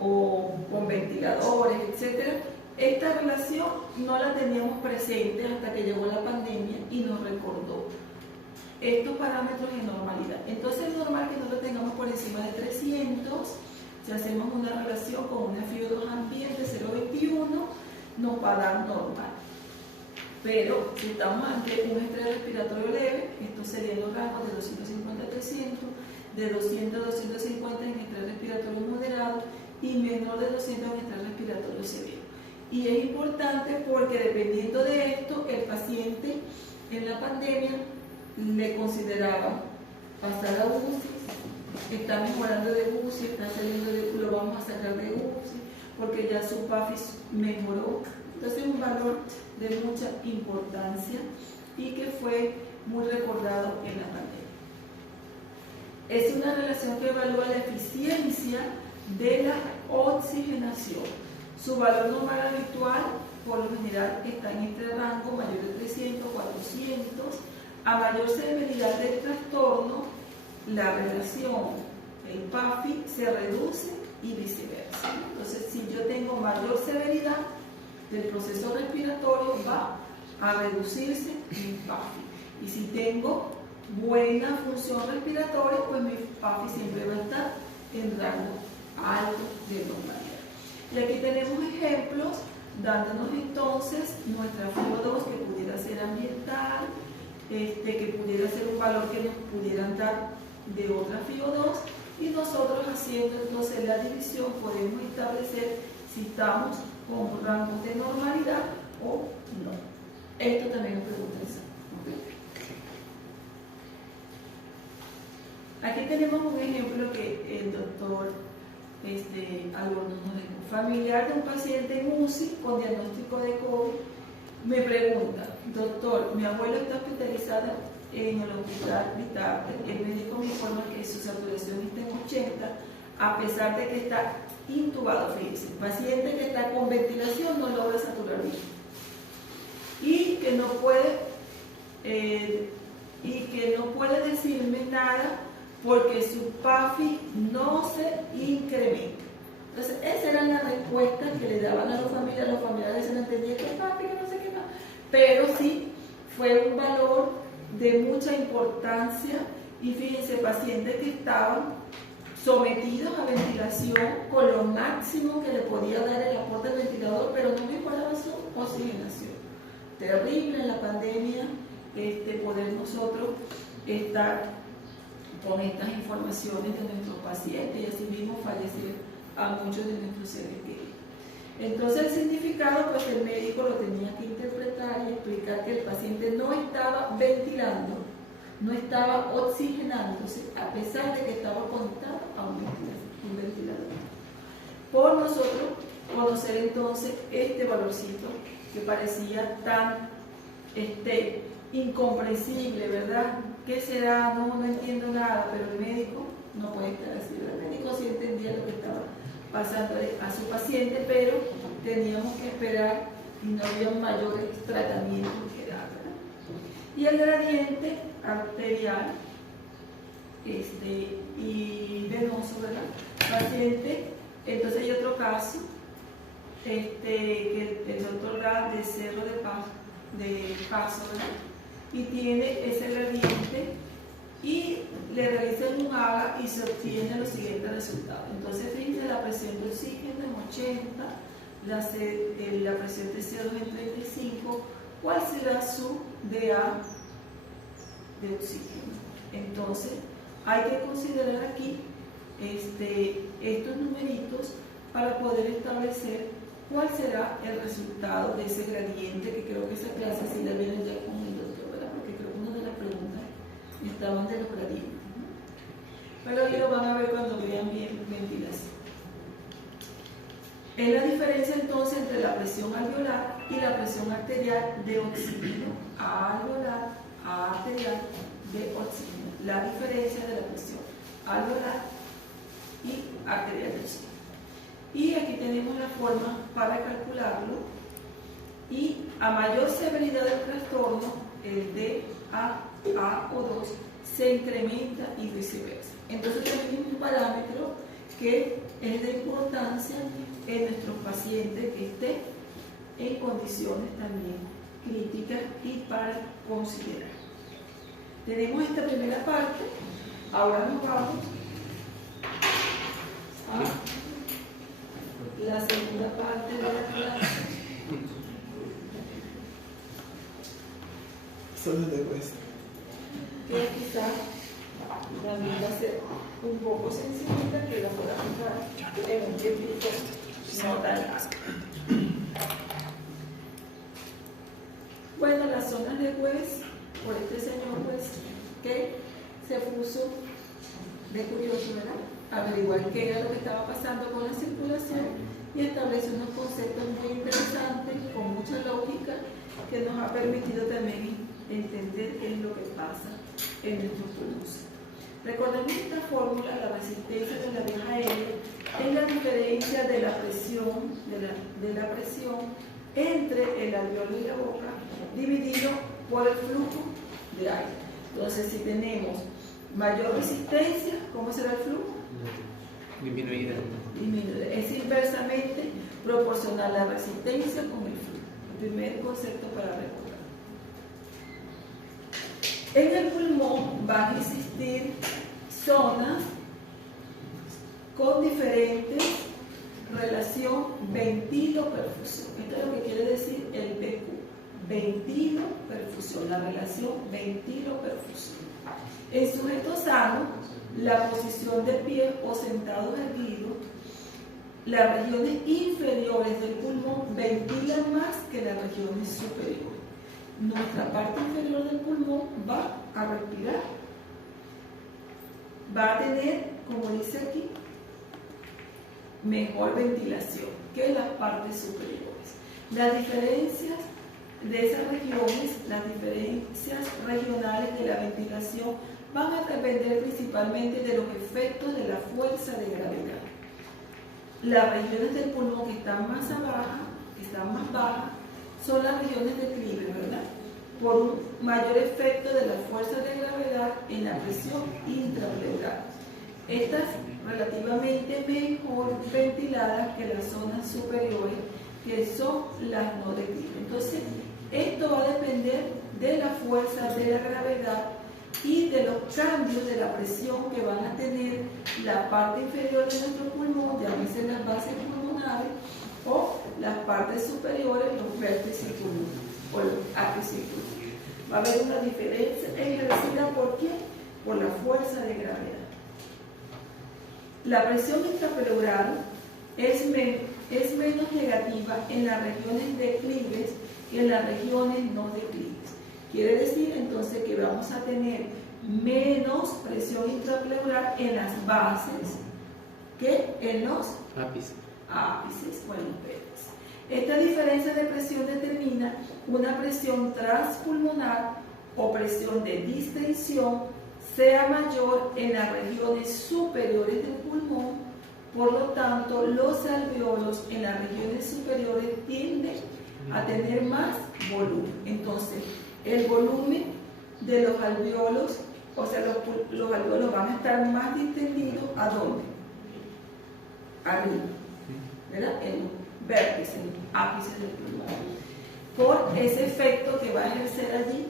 o con ventiladores, etc., esta relación no la teníamos presente hasta que llegó la pandemia y nos recordó estos parámetros de normalidad. Entonces es normal que no lo tengamos por encima de 300. Si hacemos una relación con una FiO2 ambiente 0,21, nos va a dar normal. Pero si estamos ante un estrés respiratorio leve, estos serían los rangos de 250 a 300, de 200 a 250 en estrés respiratorio moderado y menor de 200 en estrés respiratorio severo. Y es importante porque dependiendo de esto, el paciente en la pandemia le consideraba pasar a UCI, está mejorando de UCI, está saliendo lo vamos a sacar de UCI, porque ya su PAFI mejoró. Entonces es un valor de mucha importancia y que fue muy recordado en la pandemia. Es una relación que evalúa la eficiencia de la oxigenación. Su valor normal habitual, por lo general, está en este rango mayor de 300, 400. A mayor severidad del trastorno, la relación, el PAFI, se reduce y viceversa. Entonces, si yo tengo mayor severidad del proceso respiratorio, va a reducirse mi PAFI. Y si tengo buena función respiratoria, pues mi PAFI siempre va a estar en rango alto de normalidad. Y aquí tenemos ejemplos dándonos entonces nuestra FIO2 que pudiera ser ambiental, que pudiera ser un valor que nos pudieran dar de otra FIO2, y nosotros haciendo entonces la división podemos establecer si estamos con rangos de normalidad o no. Esto también es pregunta esa. Aquí tenemos un ejemplo que el doctor Albornoz nos dejó. Familiar de un paciente en UCI con diagnóstico de COVID me pregunta: doctor, mi abuelo está hospitalizado en el hospital Vitarte, el médico me informa que su saturación está en 80, a pesar de que está intubado. Fíjense, el paciente que está con ventilación no logra saturar bien y que no puede decirme nada porque su PAFI no se incrementa. Entonces, esas eran las respuestas que le daban a los familiares se no entendían que PAFI, que no sé qué más, pero sí fue un valor de mucha importancia. Y fíjense, pacientes que estaban sometidos a ventilación con lo máximo que le podía dar el aporte del ventilador, pero no mejoraba su oxigenación. Terrible en la pandemia poder nosotros estar con estas informaciones de nuestros pacientes y así mismo fallecer a muchos de nuestros seres queridos. Entonces el significado, pues el médico lo tenía que interpretar y explicar que el paciente no estaba ventilando, no estaba oxigenándose, a pesar de que estaba conectado a un ventilador. Por nosotros conocer entonces este valorcito que parecía tan incomprensible, ¿verdad? ¿Qué será? No entiendo nada, pero el médico no puede estar así. El médico sí entendía lo que estaba pasando a su paciente, pero teníamos que esperar y no había mayores tratamientos que dar, ¿verdad? Y el gradiente arterial y venoso, ¿verdad? Paciente, entonces hay otro caso, que el doctor Gal de Cerro de Paso, ¿verdad? Y tiene ese gradiente y le realizan un AGA y se obtiene los siguientes resultados. Entonces, fíjense, la presión de oxígeno en 80, la presión de CO2 en 35, ¿cuál será su DA de oxígeno? Entonces, hay que considerar aquí estos numeritos para poder establecer cuál será el resultado de ese gradiente, que creo que esa clase sí la vienen ya con el doctor, ¿verdad? Porque creo que una de las preguntas estaban de los gradientes, ¿no? Pero ahí lo van a ver cuando vean bien ventilación. Es la diferencia entonces entre la presión alveolar y la presión arterial de oxígeno. Alveolar, arterial de oxígeno. La diferencia de la presión alveolar y arterial de oxígeno. Y aquí tenemos la forma para calcularlo. Y a mayor severidad del trastorno, el DA o 2 se incrementa y viceversa. Entonces tenemos un parámetro que es de importancia en nuestros pacientes que estén en condiciones también críticas y para considerar. Tenemos esta primera parte. Ahora nos vamos a la segunda parte de la clase. Solo de hueso. Que quizás también va a ser un poco sencillita, que la pueda fijar en un tiempito no tan largo. Bueno, las zonas de West, por este señor West, que se puso de curioso, ¿verdad? Averiguar qué era lo que estaba pasando con la circulación y establecer unos conceptos muy interesantes, con mucha lógica, que nos ha permitido también entender qué es lo que pasa en nuestros pulmones. Recordemos esta fórmula, la resistencia de la vía aérea, es la diferencia de la presión, de la presión entre el alveolo y la boca, dividido por el flujo de aire. Entonces, si tenemos mayor resistencia, ¿cómo será el flujo? Disminuida. Es inversamente proporcional la resistencia con el flujo. El primer concepto para recordar. En el pulmón van a existir zonas con diferentes relación ventilo-perfusión. Esto es lo que quiere decir el PQ. Ventilo-perfusión, la relación ventilo-perfusión. En sujetos sanos, la posición de pie o sentado erguido, las regiones inferiores del pulmón ventilan más que las regiones superiores. Nuestra parte inferior del pulmón va a respirar, va a tener, como dice aquí, mejor ventilación que las partes superiores. Las diferencias de esas regiones, las diferencias regionales de la ventilación van a depender principalmente de los efectos de la fuerza de gravedad. Las regiones del pulmón que están más bajas, son las regiones de declive, ¿verdad? Por un mayor efecto de la fuerza de gravedad en la presión intrapleural. Estas relativamente mejor ventiladas que las zonas superiores, que son las no declive. Entonces, esto va a depender de la fuerza de la gravedad y de los cambios de la presión que van a tener la parte inferior de nuestro pulmón, llámese las bases pulmonares, o las partes superiores, los vértices pulmonares o los ápices pulmonares. Va a haber una diferencia encarecida, ¿por qué? Por la fuerza de gravedad. La presión intrapleural es menos negativa en las regiones declives que en las regiones no declives. Quiere decir entonces que vamos a tener menos presión intrapleural en las bases que en los ápices o en los vértices. Esta diferencia de presión determina una presión transpulmonar o presión de distensión sea mayor en las regiones superiores del pulmón. Por lo tanto, los alveolos en las regiones superiores tienden a tener más volumen. Entonces, el volumen de los alveolos, o sea, los alveolos van a estar más distendidos, ¿a dónde? Arriba, ¿verdad? En los vértices, en los ápices del pulmón. Por ese efecto que va a ejercer allí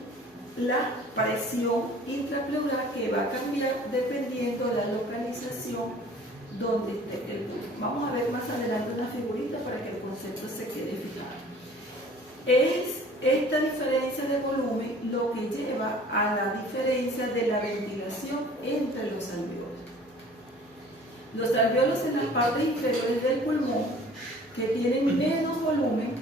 la presión intrapleural, que va a cambiar dependiendo de la localización donde esté el pulmón. Vamos a ver más adelante una figurita para que el concepto se quede fijado. Es esta diferencia de volumen lo que lleva a la diferencia de la ventilación entre los alveolos. Los alveolos en las partes inferiores del pulmón, que tienen menos volumen,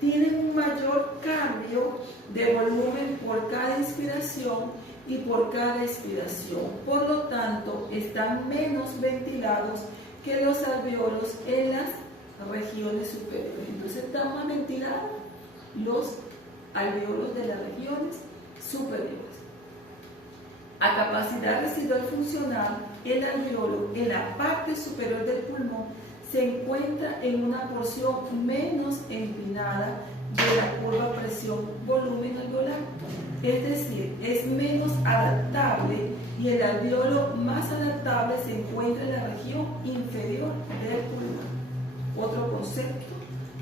tienen un mayor cambio de volumen por cada inspiración y por cada expiración. Por lo tanto, están menos ventilados que los alveolos en las regiones superiores. Entonces, están más ventilados los alveolos de las regiones superiores. A capacidad residual funcional, el alveolo en la parte superior del pulmón se encuentra en una porción menos empinada de la curva presión-volumen alveolar, es decir, es menos adaptable, y el alveolo más adaptable se encuentra en la región inferior del pulmón. Otro concepto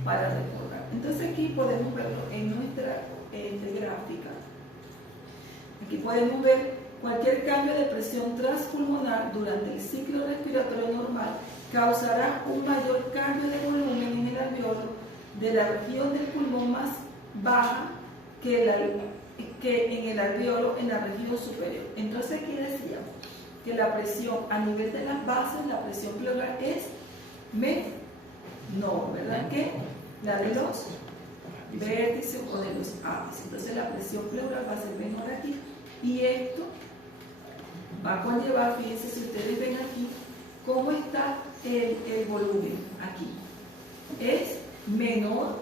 para recordar. Entonces aquí podemos verlo en nuestra gráfica. Aquí podemos ver cualquier cambio de presión transpulmonar durante el ciclo respiratorio normal causará un mayor cambio de volumen en el alveolo de la región del pulmón más baja que en el alveolo en la región superior. Entonces aquí decíamos que la presión a nivel de las bases, la presión pleural es menor, ¿verdad? Que la de los vértices o de los ápices. Entonces la presión pleural va a ser menor aquí, y esto va a conllevar, fíjense, si ustedes ven aquí, cómo está el volumen aquí. Es menor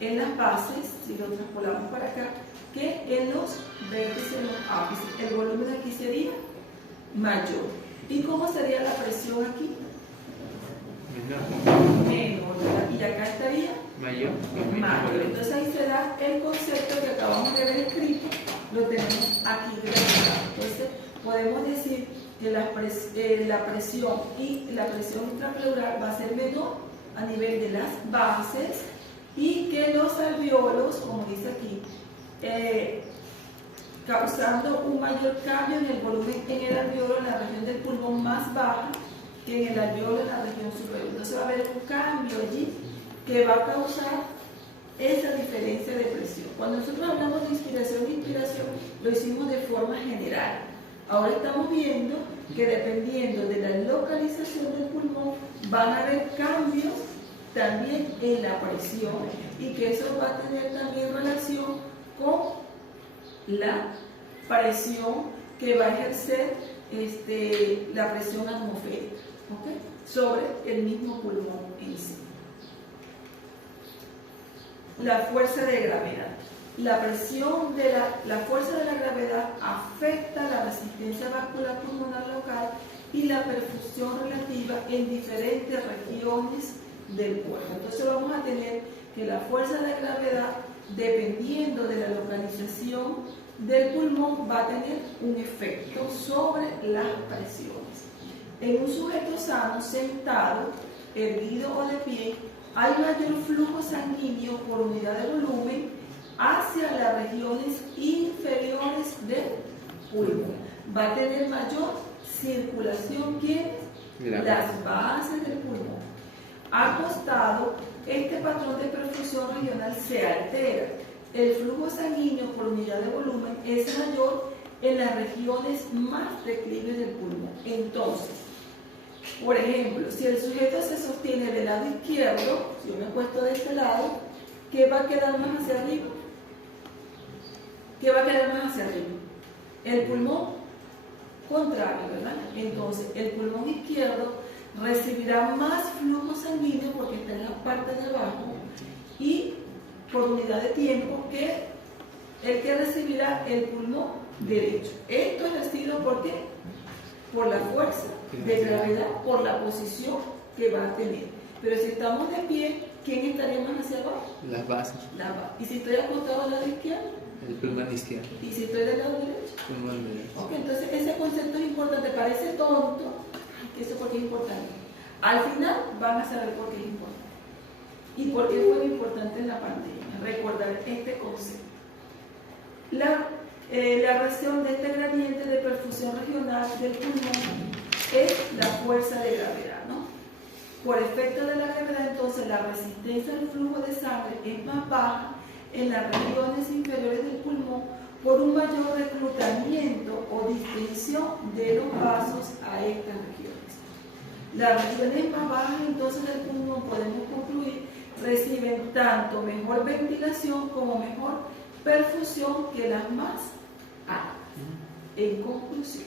en las bases, si lo traspolamos para acá, que en los vértices, en los ápices. El volumen aquí sería mayor. ¿Y cómo sería la presión aquí? Menor, ¿verdad? Y acá estaría mayor. Entonces ahí se da el concepto que acabamos de ver escrito, lo tenemos aquí graficado. Entonces podemos decir que la presión intrapleural va a ser menor a nivel de las bases, y que los alveolos, como dice aquí, causando un mayor cambio en el volumen en el alveolo, en la región del pulmón más baja, que en el alveolo en la región superior. Entonces va a haber un cambio allí que va a causar esa diferencia de presión. Cuando nosotros hablamos de inspiración e inspiración, lo hicimos de forma general. Ahora estamos viendo que dependiendo de la localización del pulmón, van a haber cambios también en la presión y que eso va a tener también relación con la presión que va a ejercer la presión atmosférica, ¿okay?, sobre el mismo pulmón en sí. La fuerza de gravedad. La fuerza de la gravedad afecta la resistencia vascular pulmonar local y la perfusión relativa en diferentes regiones del cuerpo. Entonces vamos a tener que la fuerza de gravedad, dependiendo de la localización del pulmón, va a tener un efecto sobre las presiones. En un sujeto sano, sentado, erguido o de pie, hay mayor flujo sanguíneo por unidad de volumen hacia las regiones inferiores del pulmón. Va a tener mayor circulación, ¿quién? Las bases del pulmón. Acostado, este patrón de perfusión regional se altera. El flujo sanguíneo por unidad de volumen es mayor en las regiones más declives del pulmón. Entonces, por ejemplo, si el sujeto se sostiene del lado izquierdo, si yo me acuesto de este lado, ¿qué va a quedar más hacia arriba? ¿Qué va a quedar más hacia arriba? El pulmón contrario, ¿verdad? Entonces, el pulmón izquierdo recibirá más flujo sanguíneo porque está en la parte de abajo y por unidad de tiempo que el que recibirá el pulmón derecho. Esto es ejercido ¿por qué? Por la fuerza de gravedad, por la posición que va a tener. Pero si estamos de pie, ¿quién estaría más hacia abajo? Las bases. La base. ¿Y si estoy acostado al lado izquierdo? El pulmón izquierdo. ¿Y si estoy del lado derecho? Pulmón derecho. Ok, entonces ese concepto es importante. Parece tonto, que eso porque es importante. Al final van a saber por qué es importante. ¿Y por qué fue importante en la pandemia? Recordar este concepto. La razón de este gradiente de perfusión regional del pulmón es la fuerza de gravedad, ¿no? Por efecto de la gravedad, entonces, la resistencia al flujo de sangre es más baja en las regiones inferiores del pulmón por un mayor reclutamiento o distensión de los vasos a estas regiones. Las regiones más bajas, entonces, del pulmón, podemos concluir, reciben tanto mejor ventilación como mejor perfusión que las más altas. En conclusión.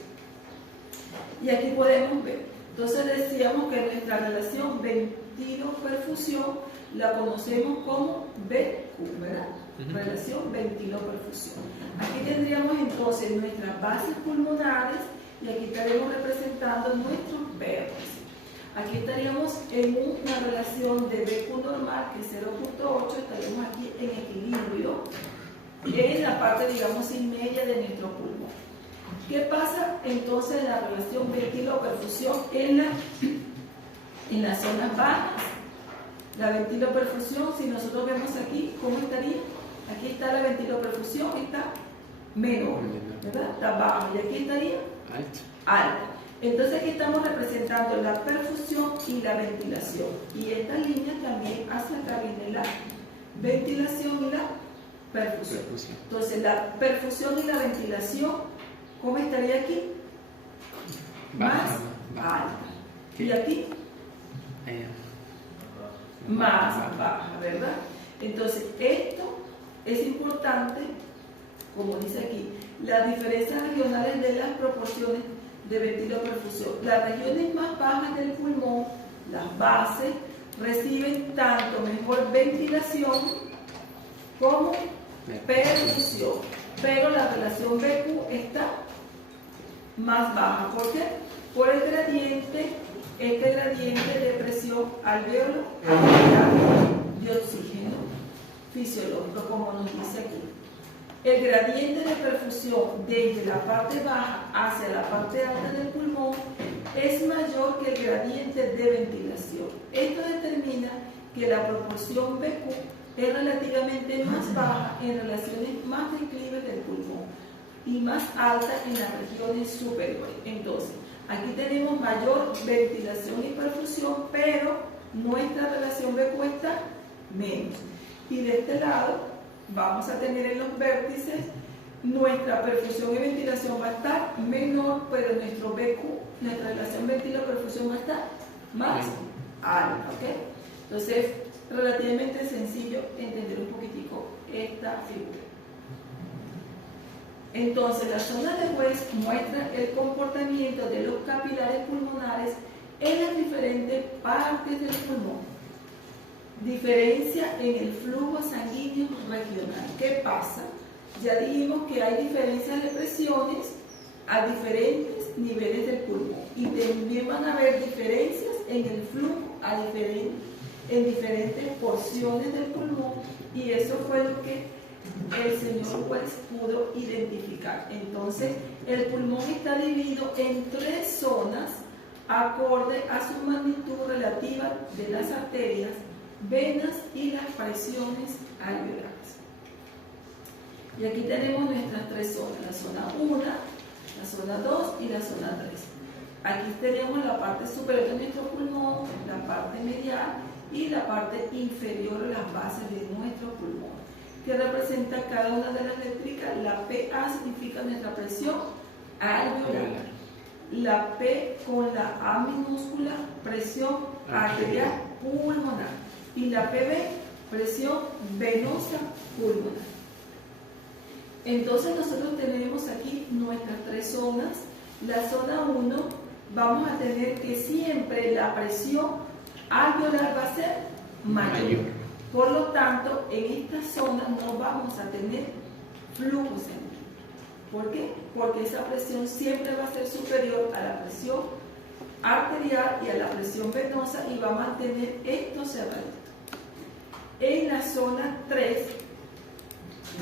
Y aquí podemos ver. Entonces decíamos que nuestra relación ventilo-perfusión la conocemos como VQ, ¿verdad? Relación ventilo-perfusión. Aquí tendríamos entonces nuestras bases pulmonares y aquí estaremos representando nuestros vértices. Aquí estaríamos en una relación de VQ normal, que es 0.8, estaríamos aquí en equilibrio, en la parte, digamos, intermedia de nuestro pulmón. ¿Qué pasa entonces en la relación ventilo-perfusión en las zonas bajas? La ventilo-perfusión, si nosotros vemos aquí, ¿cómo estaría? Aquí está la ventilo-perfusión, está menor, ¿verdad? Está baja, y aquí estaría alta. Entonces aquí estamos representando la perfusión y la ventilación. Y esta línea también hacia acá viene la ventilación y la perfusión. Entonces la perfusión y la ventilación, ¿cómo estaría aquí? Más alta. Y aquí más baja, ¿verdad? Entonces esto es importante, como dice aquí, las diferencias regionales de las proporciones de ventilo-perfusión. Las regiones más bajas del pulmón, las bases, reciben tanto mejor ventilación como perfusión, pero la relación BQ está más baja. ¿Por qué? Por el gradiente, este gradiente de presión alveolo de oxígeno fisiológico, como nos dice aquí. El gradiente de perfusión desde la parte baja hacia la parte alta del pulmón es mayor que el gradiente de ventilación. Esto determina que la proporción BQ es relativamente más baja en relaciones más declives del pulmón. y más alta en las regiones superiores. Entonces, aquí tenemos mayor ventilación y perfusión, pero nuestra relación B cuesta menos. Y de este lado vamos a tener en los vértices nuestra perfusión y ventilación va a estar menor, pero nuestro BQ, nuestra relación ventilo-perfusión va a estar más alta, ¿ok? Entonces, relativamente sencillo entender un poquitico esta figura. Entonces, la zona de West muestra el comportamiento de los capilares pulmonares en las diferentes partes del pulmón. Diferencia en el flujo sanguíneo regional. ¿Qué pasa? Ya dijimos que hay diferencias de presiones a diferentes niveles del pulmón y también van a haber diferencias en el flujo en diferentes porciones del pulmón, y eso fue lo que el señor Wells pudo identificar. Entonces, el pulmón está dividido en 3 zonas acorde a su magnitud relativa de las arterias, venas y las presiones alveolares. Y aquí tenemos nuestras 3 zonas, la zona 1, la zona 2 y la zona 3. Aquí tenemos la parte superior de nuestro pulmón, la parte medial y la parte inferior o las bases de nuestro pulmón, que representa cada una de las eléctricas. La PA significa nuestra presión alveolar, la P con la A minúscula, presión arterial pulmonar, y la PB, presión venosa pulmonar. Entonces nosotros tenemos aquí nuestras 3 zonas. La zona 1 vamos a tener que siempre la presión alveolar va a ser mayor. Por lo tanto, en esta zona no vamos a tener flujo sanguíneo. ¿Por qué? Porque esa presión siempre va a ser superior a la presión arterial y a la presión venosa y va a mantener esto cerradito. En la zona 3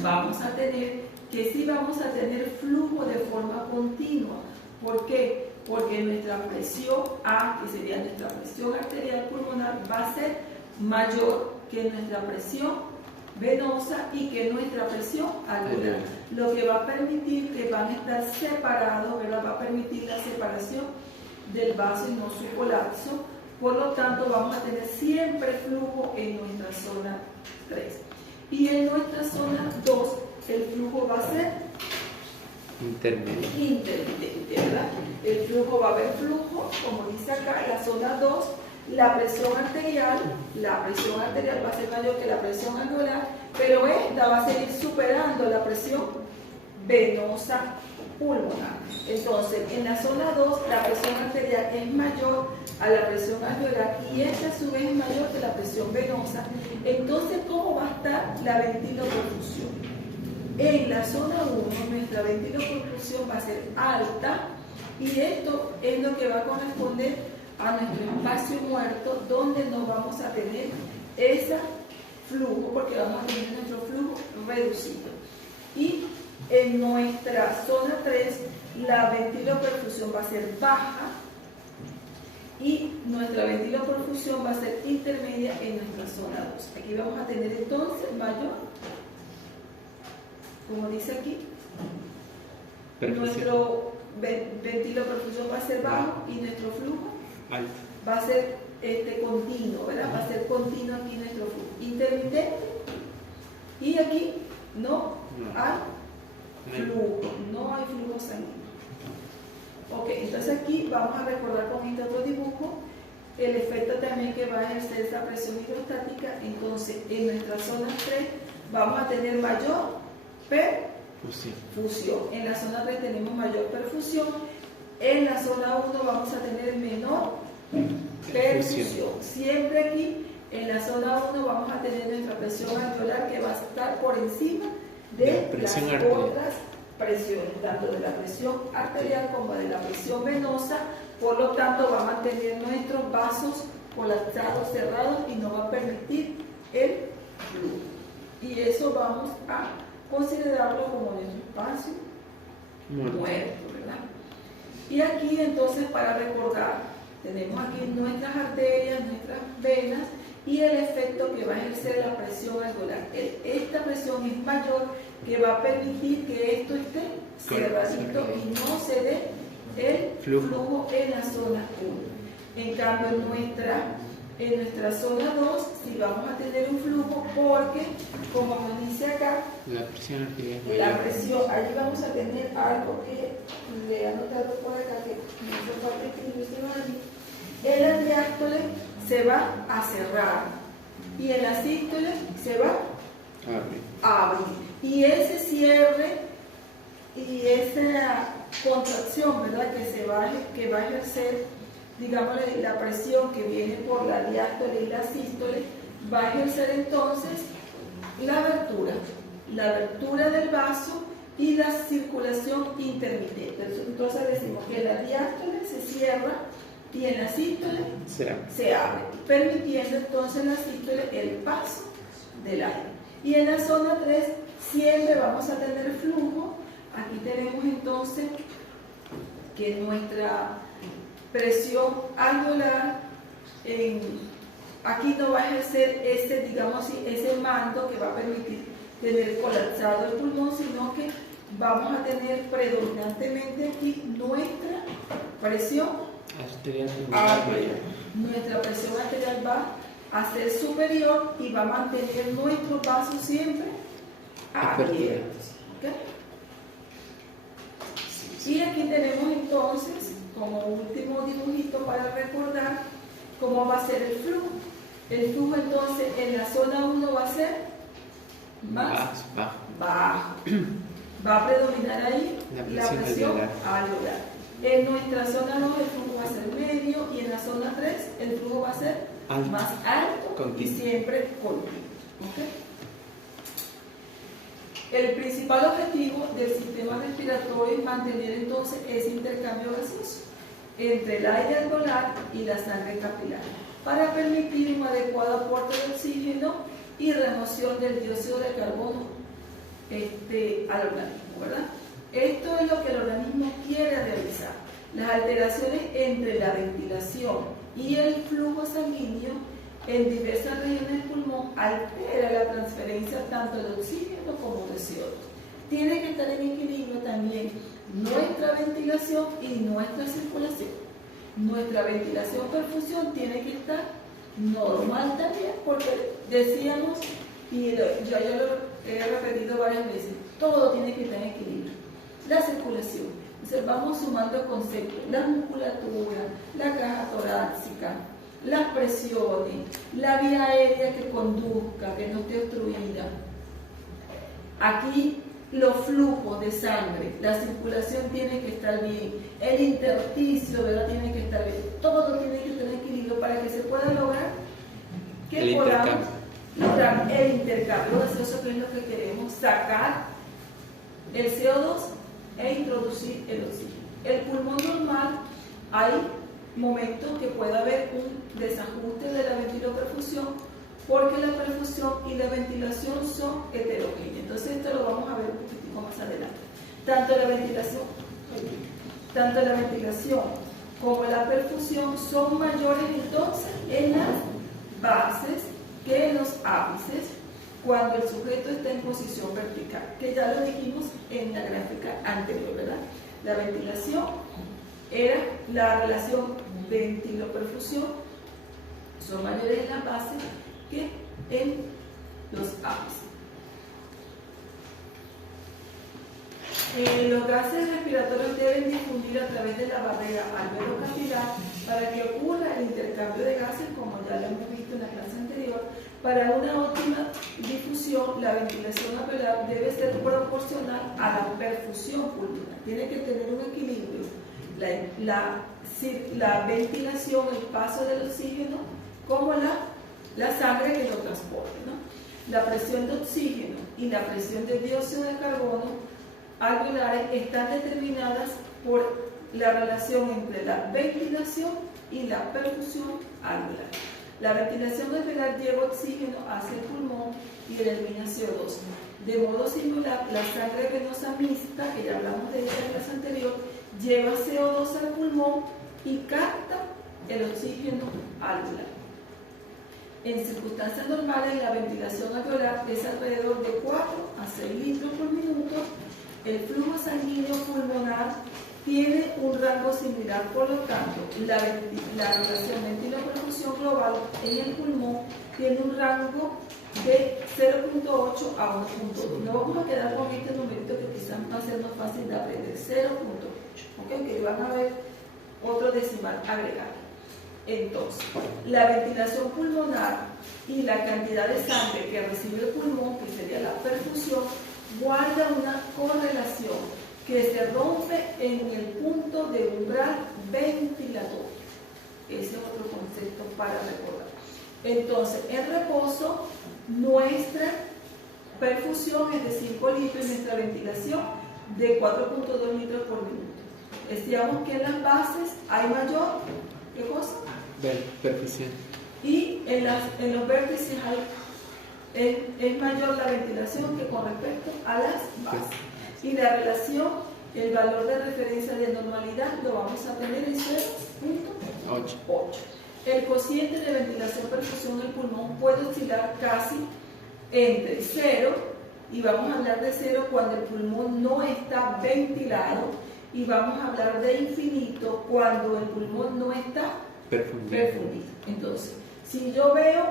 vamos a tener que sí vamos a tener flujo de forma continua. ¿Por qué? Porque nuestra presión A, que sería nuestra presión arterial pulmonar, va a ser mayor que nuestra presión venosa y que nuestra presión alveolar, lo que va a permitir que van a estar separados, ¿verdad? Va a permitir la separación del vaso y no su colapso. Por lo tanto, vamos a tener siempre flujo en nuestra zona 3. Y en nuestra zona 2, el flujo va a ser intermitente, ¿verdad? El flujo va a haber flujo, como dice acá, la zona 2, la presión arterial va a ser mayor que la presión alveolar, pero esta va a seguir superando la presión venosa pulmonar. Entonces, en la zona 2, la presión arterial es mayor a la presión alveolar y esta a su vez es mayor que la presión venosa. Entonces, ¿cómo va a estar la ventiloperfusión? En la zona 1, nuestra ventiloperfusión va a ser alta y esto es lo que va a corresponder a nuestro espacio muerto, donde no vamos a tener ese flujo porque vamos a tener nuestro flujo reducido. Y en nuestra zona 3, la ventiloperfusión va a ser baja y nuestra ventiloperfusión va a ser intermedia en nuestra zona 2. Aquí vamos a tener entonces mayor, como dice aquí, nuestro ventiloperfusión va a ser bajo y nuestro flujo alto. Va a ser continuo, ¿verdad? Va a ser continuo aquí nuestro flujo. Intermitente y aquí no hay flujo, no hay flujo sanguíneo. Ok, entonces aquí vamos a recordar con este otro dibujo el efecto también que va a ejercer esta presión hidrostática. Entonces, en nuestra zona 3 vamos a tener mayor perfusión. En la zona 3 tenemos mayor perfusión. En la zona 1 vamos a tener menor perfusión. Siempre aquí en la zona 1 vamos a tener nuestra presión alveolar que va a estar por encima de las otras presiones, tanto de la presión arterial como de la presión venosa. Por lo tanto, va a mantener nuestros vasos colapsados, cerrados y no va a permitir el flujo. Y eso vamos a considerarlo como nuestro espacio muerto, ¿verdad? Y aquí entonces, para recordar, tenemos aquí nuestras arterias, nuestras venas y el efecto que va a ejercer la presión alveolar. Esta presión es mayor que va a permitir que esto esté cerradito y no se dé el flujo en la zona 1. En cambio, en nuestra zona 2 sí vamos a tener un flujo porque, como nos dice acá, La presión arterial es la mayor. presión, allí vamos a tener algo que le he anotado por acá que no hace falta escribirlo allí. En la diástole se va a cerrar y en la sístole se va a abrir. Y ese cierre y esa contracción, ¿verdad? Que va a ejercer, digamos, la presión que viene por la diástole y la sístole, va a ejercer entonces la abertura del vaso y la circulación intermitente. Entonces decimos que la diástole se cierra y en la sístole se abre, permitiendo entonces en la sístole el paso del aire. Y en la zona 3 siempre vamos a tener flujo. Aquí tenemos entonces que nuestra presión alveolar aquí no va a ejercer ese mando que va a permitir tener colapsado el pulmón, sino que vamos a tener predominantemente aquí nuestra presión arterial mayor. Nuestra presión arterial va a ser superior y va a mantener nuestros vasos siempre abiertos. ¿Okay? Y aquí tenemos entonces, como último dibujito para recordar cómo va a ser el flujo. El flujo entonces en la zona 1 va a ser más bajo. Va a predominar ahí la presión alveolar. En nuestra zona 2 el flujo va a ser medio y en la zona 3 el flujo va a ser más alto y siempre continuo. ¿Okay? El principal objetivo del sistema respiratorio es mantener entonces ese intercambio gaseoso entre el aire alveolar y la sangre capilar para permitir un adecuado aporte de oxígeno y remoción del dióxido de carbono al organismo, ¿verdad? Esto es lo que el organismo quiere realizar. Las alteraciones entre la ventilación y el flujo sanguíneo en diversas regiones del pulmón altera la transferencia tanto de oxígeno como de CO2. Tiene que estar en equilibrio también nuestra ventilación y nuestra circulación. Nuestra ventilación-perfusión tiene que estar normal también, porque decíamos, y yo lo he repetido varias veces, todo tiene que estar en equilibrio. La circulación. Entonces vamos sumando conceptos, la musculatura, la caja torácica, las presiones, la vía aérea que conduzca, que no esté obstruida. Aquí los flujos de sangre, la circulación tiene que estar bien, el intersticio, ¿verdad? Tiene que estar bien, todo tiene que estar en equilibrio para que se pueda lograr que podamos lograr el intercambio gaseoso, que es lo que queremos, sacar el CO2 e introducir el oxígeno. El pulmón normal, hay momentos que puede haber un desajuste de la ventiloperfusión porque la perfusión y la ventilación son heterogéneas. Entonces esto lo vamos a ver un poquitico más adelante. Tanto la ventilación como la perfusión son mayores entonces en las bases que en los ápices cuando el sujeto está en posición vertical, que ya lo dijimos en la gráfica anterior, ¿verdad? La ventilación era la relación ventilo-perfusión, son mayores en las bases que en los ápices. Los gases respiratorios deben difundir a través de la barrera alveolo-capilar para que ocurra el intercambio de gases, como ya lo hemos visto en la clase anterior. Para una óptima difusión, la ventilación alveolar debe ser proporcional a la perfusión pulmonar. Tiene que tener un equilibrio. La ventilación, el paso del oxígeno, como la sangre que lo transporte, ¿no? La presión de oxígeno y la presión de dióxido de carbono alveolares están determinadas por la relación entre la ventilación y la perfusión alveolar. La ventilación alveolar lleva oxígeno hacia el pulmón y elimina CO2. De modo similar, la sangre venosa mixta, que ya hablamos de ella en la clase anterior, lleva CO2 al pulmón y capta el oxígeno alveolar. En circunstancias normales, la ventilación alveolar es alrededor de 4 a 6 litros por minuto. El flujo sanguíneo pulmonar tiene un rango similar, por lo tanto, la relación ventilo-perfusión global en el pulmón tiene un rango de 0.8 a 1.2. Nos vamos a quedar con este numerito que quizás va a ser más fácil de aprender, 0.8, ¿ok? Que van a ver otro decimal agregado. Entonces, la ventilación pulmonar y la cantidad de sangre que recibe el pulmón, que sería la perfusión, guarda una correlación que se rompe en el punto de umbral ventilador. Ese es otro concepto para recordar. Entonces, en reposo, nuestra perfusión es de 5 litros y nuestra ventilación de 4.2 litros por minuto. Decíamos que en las bases hay mayor, ¿qué cosa? Perfusión. Y en los vértices es mayor la ventilación que con respecto a las bases. Y la relación, el valor de referencia de normalidad lo vamos a tener en 0.8. El cociente de ventilación-perfusión del pulmón puede oscilar casi entre 0, y vamos a hablar de 0 cuando el pulmón no está ventilado, y vamos a hablar de infinito cuando el pulmón no está perfundido. Entonces, si yo veo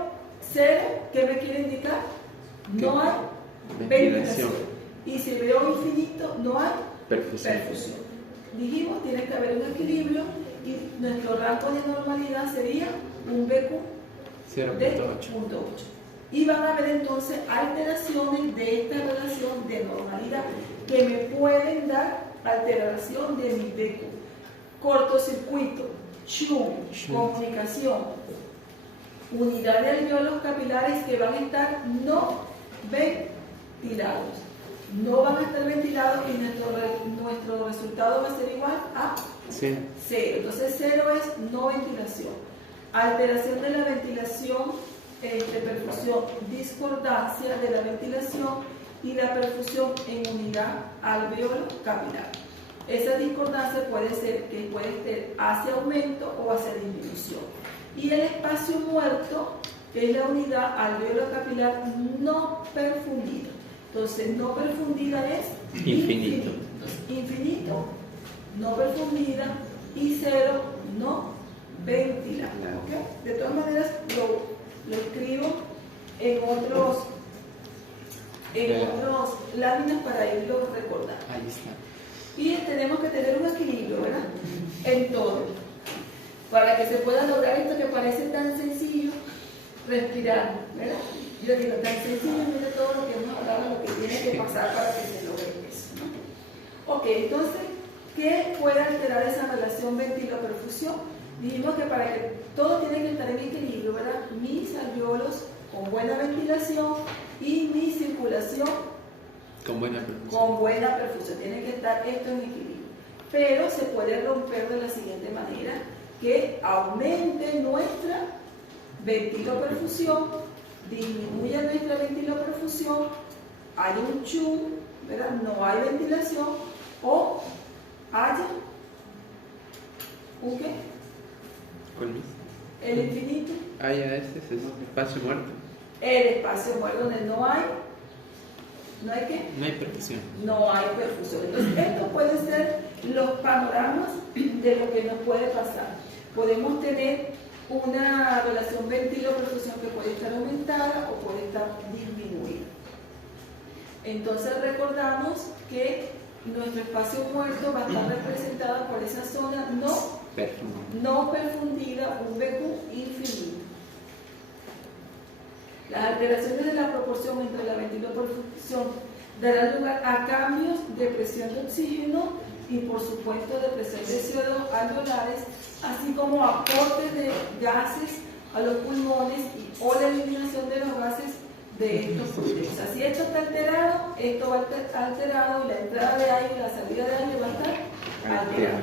0, ¿qué me quiere indicar? No hay ventilación. Y si veo infinito, no hay perfusión. Dijimos, tiene que haber un equilibrio y nuestro rango de normalidad sería un BQ de 0.8. Y van a haber entonces alteraciones de esta relación de normalidad que me pueden dar alteración de mi BQ. Cortocircuito, comunicación, unidad de alveolos capilares que van a estar no ventilados. No van a estar ventilados y nuestro resultado va a ser igual a 0. Entonces 0 es no ventilación. Alteración de la ventilación, perfusión, discordancia de la ventilación y la perfusión en unidad alveolo capilar. Esa discordancia puede ser hacia aumento o hacia disminución. Y el espacio muerto es la unidad alveolo capilar no perfundida. Entonces, no perfundida es infinito. Entonces, infinito, no perfundida, y 0, no ventilada. ¿Okay? De todas maneras, lo escribo en otros láminas para irlo recordando. Ahí está. Y tenemos que tener un equilibrio, ¿verdad? En todo. Para que se pueda lograr esto que parece tan sencillo, respirar, ¿verdad? Yo digo, tan sencillo, mire todo lo que hemos hablado, lo que tiene que pasar para que se logre eso, ¿no? Ok, entonces, ¿qué puede alterar esa relación ventilo-perfusión? Dijimos que para que todo tiene que estar en equilibrio, ¿verdad? Mis alveolos con buena ventilación y mi circulación con buena perfusión. Con buena perfusión. Tiene que estar esto en equilibrio. Pero se puede romper de la siguiente manera, que aumente nuestra ventilo-perfusión, disminuye nuestra ventilo-perfusión, hay un chum, ¿verdad? No hay ventilación, o haya ¿un qué? El infinito. Haya este es espacio muerto. El espacio muerto donde no hay qué? No hay perfusión. No hay perfusión. Entonces, estos pueden ser los panoramas de lo que nos puede pasar. Podemos tener una relación ventilo-perfusión que puede estar aumentada o puede estar disminuida. Entonces recordamos que nuestro espacio muerto va a estar representado por esa zona no perfundida, un BQ infinito. Las alteraciones de la proporción entre la ventilo-perfusión darán lugar a cambios de presión de oxígeno y por supuesto de presión de CO2 alveolares, así como aportes de gases a los pulmones o la eliminación de los gases de estos pulmones. O sea, si esto está alterado, esto va a estar alterado y la entrada de aire y la salida de aire va a estar alterada.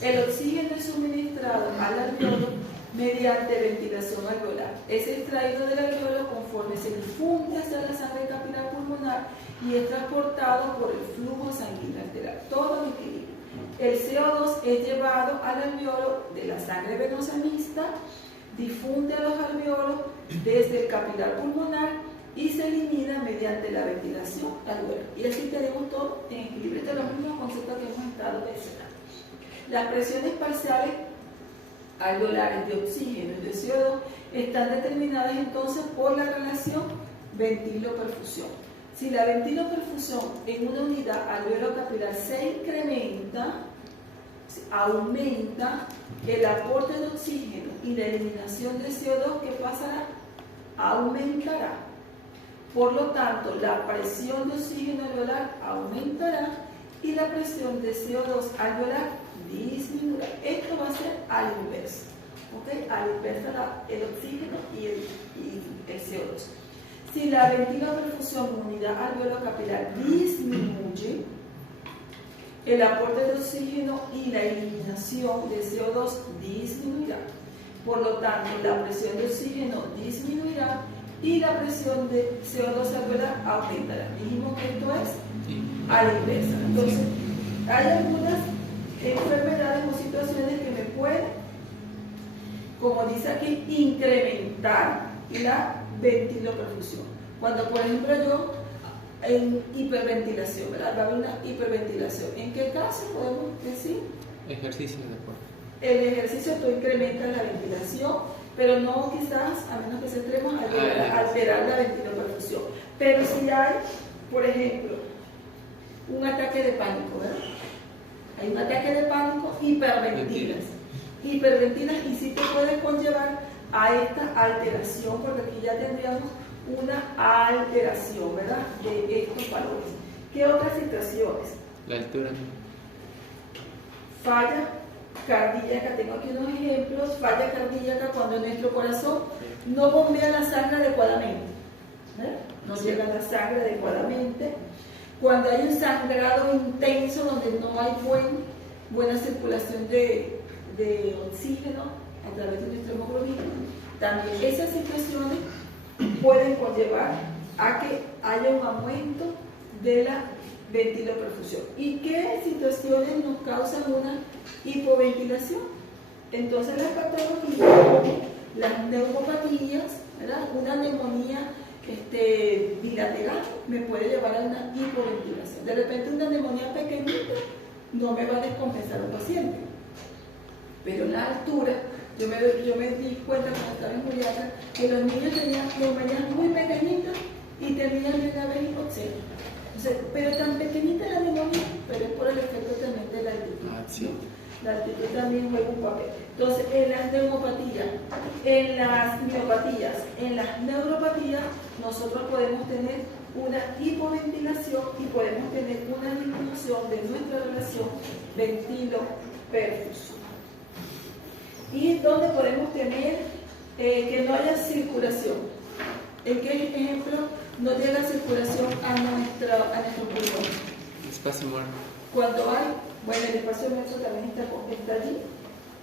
El oxígeno es suministrado al alveolo mediante ventilación alveolar. Es extraído del alveolo conforme se difunde hacia la sangre capilar pulmonar y es transportado por el flujo sanguíneo arterial. Todo en equilibrio. El CO2 es llevado al alveolo de la sangre venosa mixta difunde a los alveolos desde el capilar pulmonar y se elimina mediante la ventilación alveolar. Y así tenemos todo en equilibrio. Estos son los mismos conceptos que hemos estado mencionando. Las presiones parciales alveolares de oxígeno y de CO2 están determinadas entonces por la relación ventilo-perfusión. Si la ventilo-perfusión en una unidad alveolo-capilar se incrementa, aumenta el aporte de oxígeno y la eliminación de CO2, ¿qué pasará? Aumentará. Por lo tanto, la presión de oxígeno alveolar aumentará y la presión de CO2 alveolar disminuirá. Esto va a ser al inverso, ¿ok? Al inverso el oxígeno y el CO2. Si la ventiloperfusión en unidad alveolo-capilar disminuye, el aporte de oxígeno y la eliminación de CO2 disminuirá. Por lo tanto, la presión de oxígeno disminuirá y la presión de CO2 alveolar aumentará. Dijimos que esto es a la inversa. Entonces, hay algunas enfermedades o situaciones que me pueden, como dice aquí, incrementar la ventiloperfusión. Cuando, por ejemplo, yo en hiperventilación, ¿verdad? Va a haber una hiperventilación. ¿En qué caso podemos decir? Ejercicio de deporte. El ejercicio tú incrementas la ventilación, pero no quizás, a menos que sea extremo, alterar la ventiloperfusión. Pero si hay, por ejemplo, un ataque de pánico, ¿verdad? Hay un ataque de pánico, hiperventilas y sí te puede conllevar a esta alteración, porque aquí ya tendríamos una alteración, ¿verdad?, de estos valores. ¿Qué otras situaciones? La altura. Falla cardíaca, tengo aquí unos ejemplos. Falla cardíaca cuando nuestro corazón no bombea la sangre adecuadamente, ¿verdad? No llega la sangre adecuadamente. Cuando hay un sangrado intenso donde no hay buena circulación de oxígeno a través de nuestra hemoglobina, también esas situaciones pueden conllevar a que haya un aumento de la ventiloperfusión. ¿Y qué situaciones nos causan una hipoventilación? Entonces las patologías como las neumopatías, ¿verdad? Una neumonía bilateral me puede llevar a una hipoventilación. De repente una neumonía pequeñita no me va a descompensar un paciente, pero la altura, yo me di cuenta cuando estaba en Juliaca que los niños tenían neumonías muy pequeñitas y tenían una vez hipoxemia. Pero tan pequeñita la neumonía, pero es por el efecto también de la altitud. Sí. La altitud también juega un papel. Entonces, en las neumopatías, en las miopatías, en las neuropatías, nosotros podemos tener una hipoventilación y podemos tener una disminución de nuestra relación ventilo-perfusión. Y donde podemos tener que no haya circulación. ¿En qué ejemplo no llega circulación a nuestro pulmón? Espacio muerto. Cuando hay, bueno, el espacio nuestro también está allí,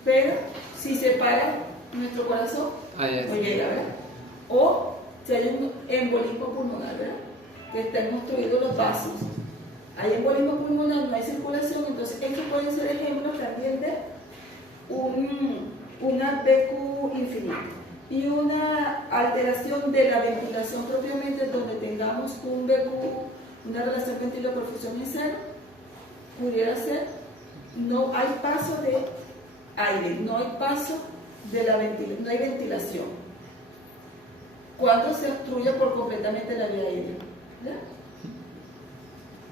pero si se para nuestro corazón, no llega, ¿verdad? O si hay un embolismo pulmonar, ¿verdad?, que están construidos los vasos, hay embolismo pulmonar, no hay circulación, entonces estos pueden ser ejemplos también de una BQ infinita y una alteración de la ventilación propiamente, donde tengamos un BQ, una relación ventilo-perfusión en cero, pudiera ser, no hay paso de aire, no hay paso de la ventilación, no hay ventilación. Cuando se obstruye por completamente la vía aérea, ¿verdad?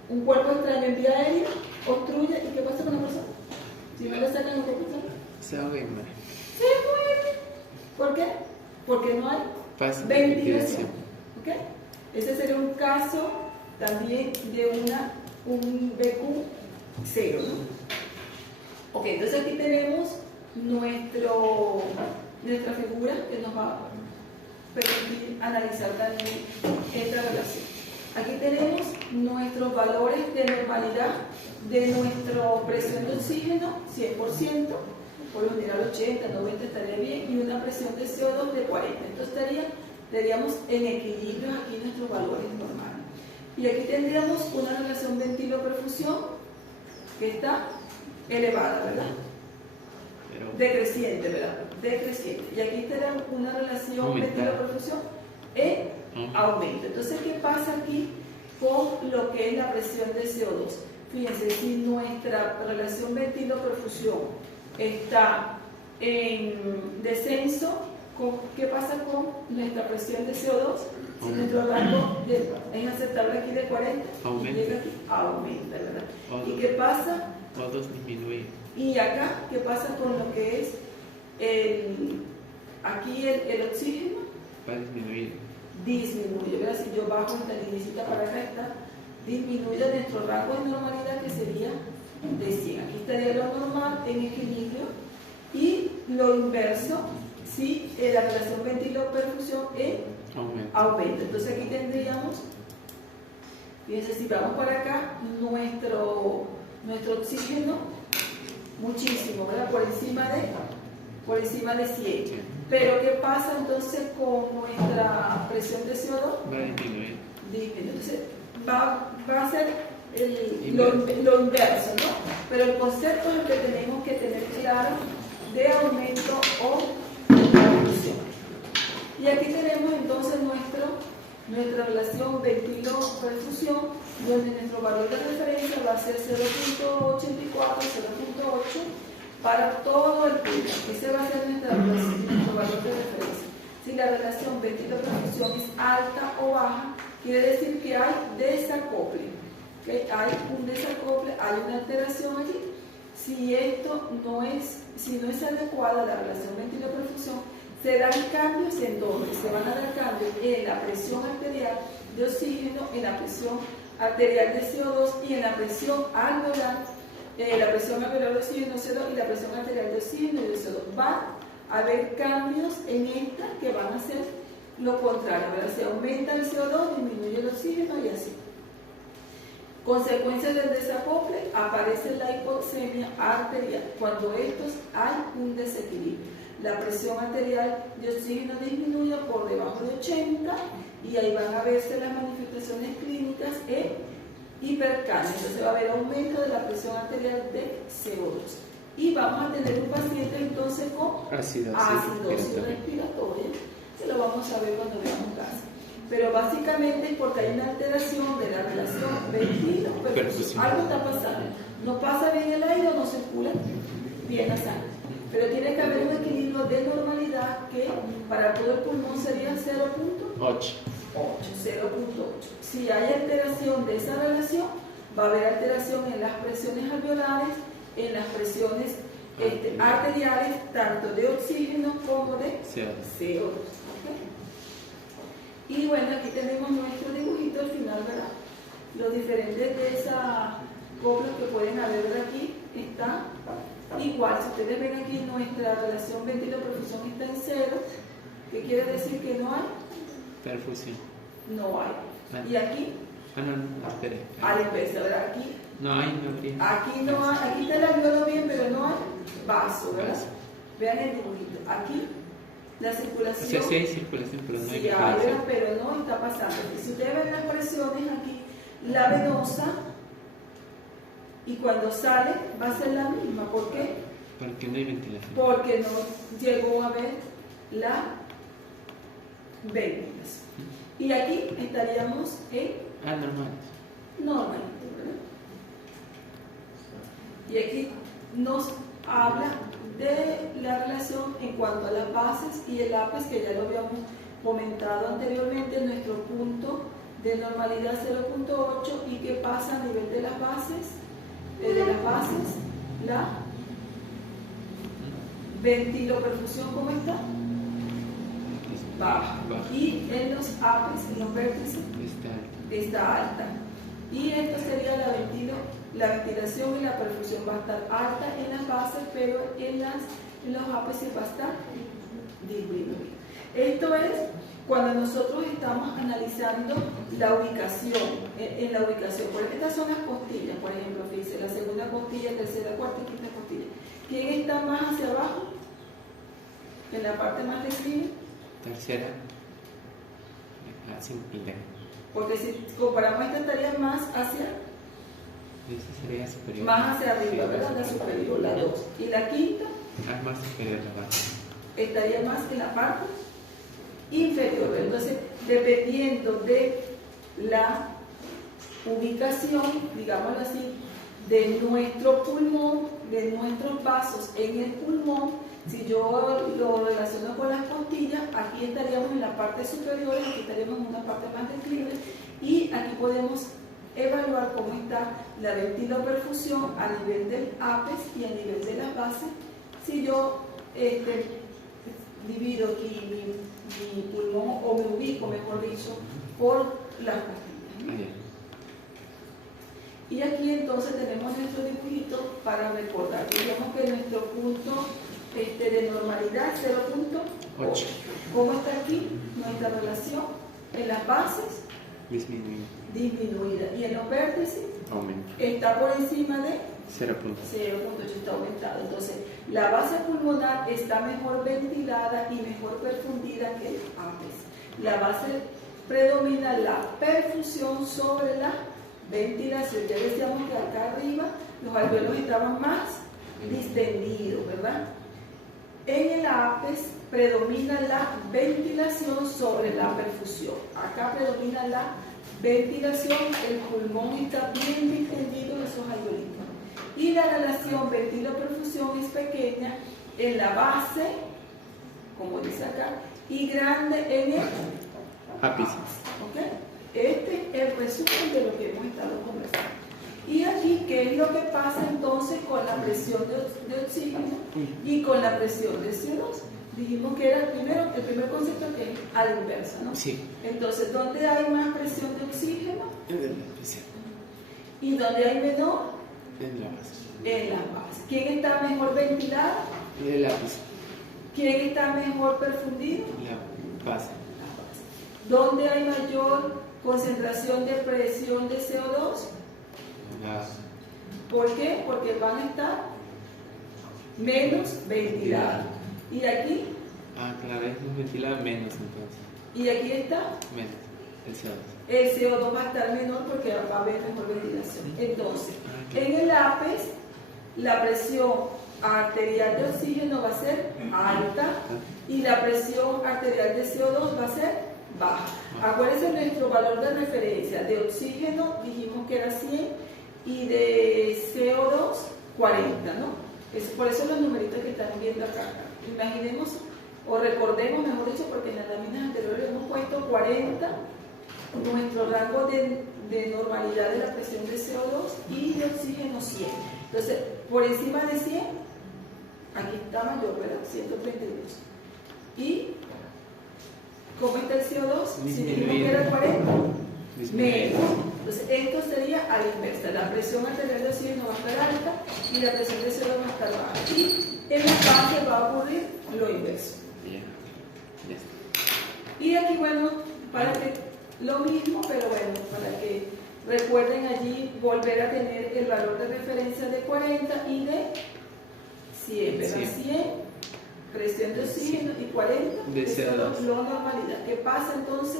Un cuerpo extraño en vía aérea obstruye, ¿y qué pasa con la persona? Si no le sacan, ¿qué pasa? Se ahoga y muere. Se muere. ¿Por qué? Porque no hay Paso de ventilación. ventilación. ¿Ok? Ese sería un caso también de un BQ cero, ¿no? Ok, entonces aquí tenemos nuestra figura que nos va a permitir analizar también esta relación. Aquí tenemos nuestros valores de normalidad de nuestra presión de oxígeno, 100%, por lo general 80, 90 estaría bien, y una presión de CO2 de 40. Entonces estaríamos en equilibrio aquí nuestros valores normales. Y aquí tendríamos una relación ventilo-perfusión que está elevada, ¿verdad? Decreciente, ¿verdad? decreciente. Y aquí tenemos una relación Aumentar. ventilo-perfusión en aumento. Entonces, ¿qué pasa aquí con lo que es la presión de CO2? Fíjense, si nuestra relación ventilo-perfusión está en descenso, ¿qué pasa con nuestra presión de CO2? Si nuestro rango es aceptable aquí de 40, Aumenta. llega aquí, aumenta, ¿verdad? O ¿Y qué pasa? O2 disminuye. Y acá, ¿qué pasa con lo que es aquí el oxígeno? Va a disminuir. Disminuye, ¿verdad? Si yo bajo esta linecita para acá está, disminuye nuestro rango de normalidad que sería de 100. Aquí estaría lo normal en equilibrio y lo inverso si la relación ventilo-perfusión aumenta. Entonces aquí tendríamos, fíjense, si vamos para acá, nuestro oxígeno muchísimo, ¿verdad? Por encima de 100. Pero ¿qué pasa entonces con nuestra presión de CO2? Va a disminuir. Entonces va a ser lo inverso, ¿no? Pero el concepto es el que tenemos que tener claro de aumento o reducción. Y aquí tenemos entonces nuestra relación ventilo-perfusión, donde nuestro valor de referencia va a ser 0.84, 0.8 para todo el punto. Ese va a ser nuestro valor de referencia. Si la relación ventilo-perfusión es alta o baja, quiere decir que hay desacople. ¿Okay? Hay un desacople, hay una alteración allí. Si esto no es adecuada la relación ventilo-perfusión, se dan cambios en donde se van a dar cambios en la presión arterial de oxígeno, en la presión arterial de CO2 y en la presión alveolar, de oxígeno CO2 y la presión arterial de oxígeno y de CO2. Va a haber cambios en esta que van a ser lo contrario, ¿verdad? Se aumenta el CO2, disminuye el oxígeno y así. Consecuencias del desacople, aparece la hipoxemia arterial. Cuando hay un desequilibrio, la presión arterial de oxígeno disminuye por debajo de 80 y ahí van a verse las manifestaciones clínicas en hipercamia. Entonces va a haber aumento de la presión arterial de CO2. Y vamos a tener un paciente entonces con acidosis respiratoria. Se lo vamos a ver cuando veamos caso. Pero básicamente es porque hay una alteración de la relación ventilo-perfusión. Algo está pasando. No pasa bien el aire o no circula bien la sangre. Pero tiene que haber un equilibrio de normalidad que para todo el pulmón sería 0.8. Si hay alteración de esa relación, va a haber alteración en las presiones alveolares, en las presiones arteriales, tanto de oxígeno como de CO2. Y bueno, aquí tenemos nuestro dibujito al final, ¿verdad? Los diferentes de esas coplas que pueden haber de aquí está igual. Si ustedes ven aquí, nuestra relación ventilo-perfusión está en 0. ¿Qué quiere decir que no hay? Perfusión. No hay. Y aquí, no, espere. a la inversa, ¿verdad? Aquí no habría. Aquí no hay, aquí te la violo bien, pero no hay vaso, ¿verdad? Vean el dibujito. Aquí la circulación. O sea, sí hay circulación, pero no hay sí hay, pero no está pasando. Si ustedes ven las presiones aquí, la venosa, y cuando sale va a ser la misma. ¿Por qué? Porque no hay ventilación. Porque no llegó a ver la ventilación. Y aquí estaríamos en normalito, ¿verdad? Y aquí nos habla de la relación en cuanto a las bases y el APES, que ya lo habíamos comentado anteriormente, nuestro punto de normalidad 0.8. ¿Y qué pasa a nivel de las bases? La ventilo-perfusión, ¿cómo está? Baja. Y en los APES, en los vértices, está alta. Y esto sería la ventilación y la perfusión va a estar alta en las bases, pero en los APES va a estar disminuida. Esto es cuando nosotros estamos analizando la ubicación, en la ubicación. Porque estas son las costillas, por ejemplo, fíjense, la segunda costilla, tercera, cuarta y quinta costilla. ¿Quién está más hacia abajo? En la parte más declive. Tercera. Porque si comparamos esta estaría más hacia. Esa sería superior. Más hacia arriba, ¿verdad? La superior, la 2. ¿Y la quinta? Más superior a la baja. estaría más en la parte inferior. Entonces, dependiendo de la ubicación, digámoslo así, de nuestro pulmón, de nuestros vasos en el pulmón, si yo lo relaciono con las costillas, aquí estaríamos en la parte superior, aquí estaríamos en una parte más declive, y aquí podemos evaluar cómo está la ventiloperfusión a nivel del APES y a nivel de las bases. Si yo divido aquí mi pulmón, o me ubico, mejor dicho, por las costillas. Y aquí entonces tenemos nuestro dibujito para recordar. Digamos que nuestro punto de normalidad es 0.8. ¿Cómo está aquí nuestra relación? En las bases, disminuida. Y en los vértices, está por encima de 0.8, está aumentado. Entonces, la base pulmonar está mejor ventilada y mejor perfundida que el APES. La base predomina la perfusión sobre la ventilación. Ya decíamos que acá arriba los alvéolos estaban más distendidos, ¿verdad? En el APES predomina la ventilación sobre la perfusión. Acá predomina la ventilación, el pulmón está bien distendido, esos alveolitos. Y la relación ventilo-perfusión es pequeña en la base, como dice acá, y grande en el ápice. ¿Okay? Este es el resumen de lo que hemos estado conversando. Y aquí, ¿qué es lo que pasa entonces con la presión de oxígeno y con la presión de CO2? Dijimos que era el primer concepto que es a la inversa, ¿no? Sí. Entonces, ¿dónde hay más presión de oxígeno? En el ápice. ¿Y dónde hay menor? En la base. En la base. ¿Quién está mejor ventilado? En el ápice. ¿Quién está mejor perfundido? La base. La base. ¿Dónde hay mayor concentración de presión de CO2? La... ¿Por qué? Porque van a estar menos ventilados. ¿Y aquí? Ah, claro, es más ventilada menos entonces. ¿Y aquí está? Menos. El CO2. El CO2 va a estar menor porque va a haber mejor ventilación. Entonces, en el APES, la presión arterial de oxígeno va a ser alta y la presión arterial de CO2 va a ser baja. Acuérdense nuestro valor de referencia. De oxígeno dijimos que era 100 y de CO2 40, ¿no? Por eso los numeritos que están viendo acá. Imaginemos o recordemos, mejor dicho, porque en las láminas anteriores hemos puesto 40, nuestro rango de normalidad de la presión de CO2 y de oxígeno 100. Entonces, por encima de 100, aquí está mayor, ¿verdad? 132. ¿Y cómo está el CO2? Si dijimos que era 40, menos. Entonces, esto sería a la inversa. La presión arterial de oxígeno va a estar alta y la presión de CO2 va a estar baja. Y en la base va a ocurrir lo inverso. Ya está. Y aquí, bueno, para que lo mismo, pero bueno, para que recuerden allí volver a tener el valor de referencia de 40 y de 100, ¿verdad? 100, presión de oxígeno y 40 de CO2. Lo normalidad. ¿Qué pasa entonces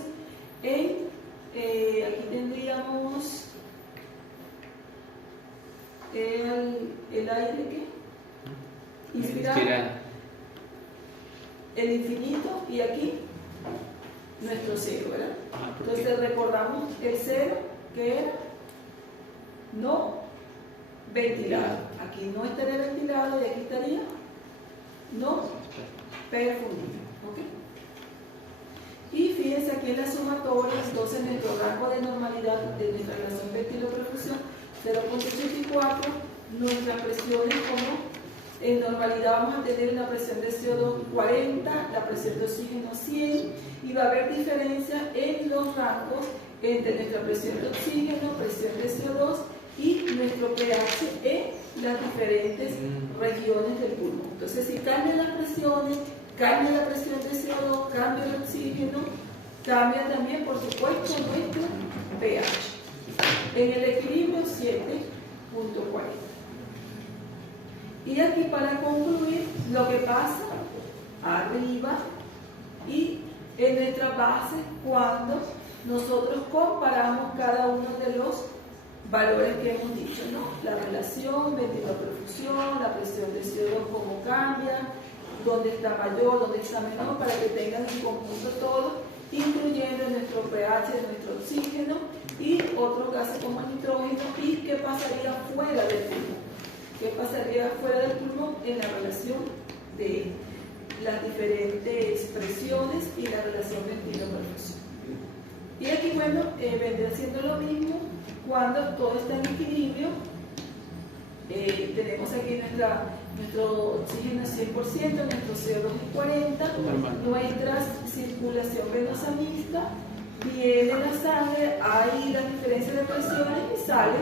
en aquí tendríamos el aire que inspirado, el infinito, y aquí nuestro cero, ¿verdad? Entonces recordamos el cero que era no ventilado. Aquí no estaría ventilado y aquí estaría no perfundido. ¿Okay? Y fíjense aquí en la sumatoria, entonces nuestro rango de normalidad de nuestra relación ventilo-perfusión 0.84, nuestras presiones como en normalidad vamos a tener una presión de CO2 40, la presión de oxígeno 100, y va a haber diferencia en los rangos entre nuestra presión de oxígeno, presión de CO2 y nuestro pH en las diferentes regiones del pulmón. Entonces, si cambian las presiones, cambia la presión de CO2, cambia el oxígeno, cambia también, por supuesto, nuestro pH. En el equilibrio 7.40. Y aquí, para concluir, lo que pasa arriba y en nuestra base cuando nosotros comparamos cada uno de los valores que hemos dicho, ¿no? La relación, ventilo-perfusión, la presión de CO2, cómo cambia, dónde está mayor, dónde está menor, para que tengan en conjunto todo, incluyendo nuestro pH, nuestro oxígeno y otros gases como el nitrógeno, y qué pasaría fuera del pulmón. ¿Qué pasaría fuera del pulmón en la relación de las diferentes presiones y la relación ventilo-perfusión? Y aquí, bueno, vendría siendo lo mismo cuando todo está en equilibrio. Tenemos aquí nuestro oxígeno 100%, nuestro CO2 es 40, nuestra circulación venosa mixta, viene la sangre, hay la diferencia de presiones y sale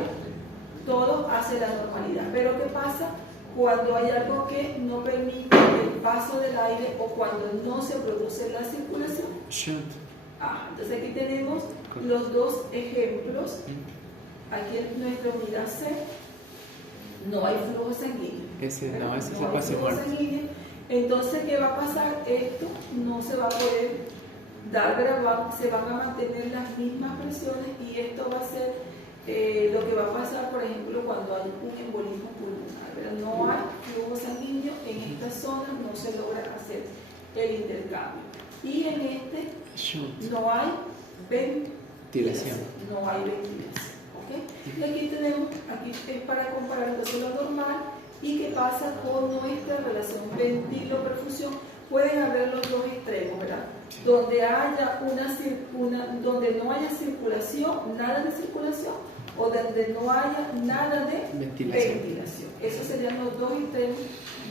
todo hacia la normalidad. Pero ¿qué pasa cuando hay algo que no permite el paso del aire o cuando no se produce la circulación? Entonces aquí tenemos los dos ejemplos. Aquí en nuestra unidad C no hay flujo sanguíneo. Ese hay pase flujo muerto. sanguíneo. Entonces, ¿qué va a pasar? Esto no se va a poder dar grabado, se van a mantener las mismas presiones y esto va a ser lo que va a pasar, por ejemplo, cuando hay un embolismo pulmonar. Pero no hay flujo sanguíneo en esta zona, no se logra hacer el intercambio. Y en este no hay ventilación. No hay ventilación. Y aquí tenemos, aquí es para comparar entonces lo normal y qué pasa con nuestra relación ventilo-perfusión. Pueden haber los dos extremos, ¿verdad? Donde haya donde no haya circulación, nada de circulación, o donde no haya nada de ventilación. Esos serían los dos extremos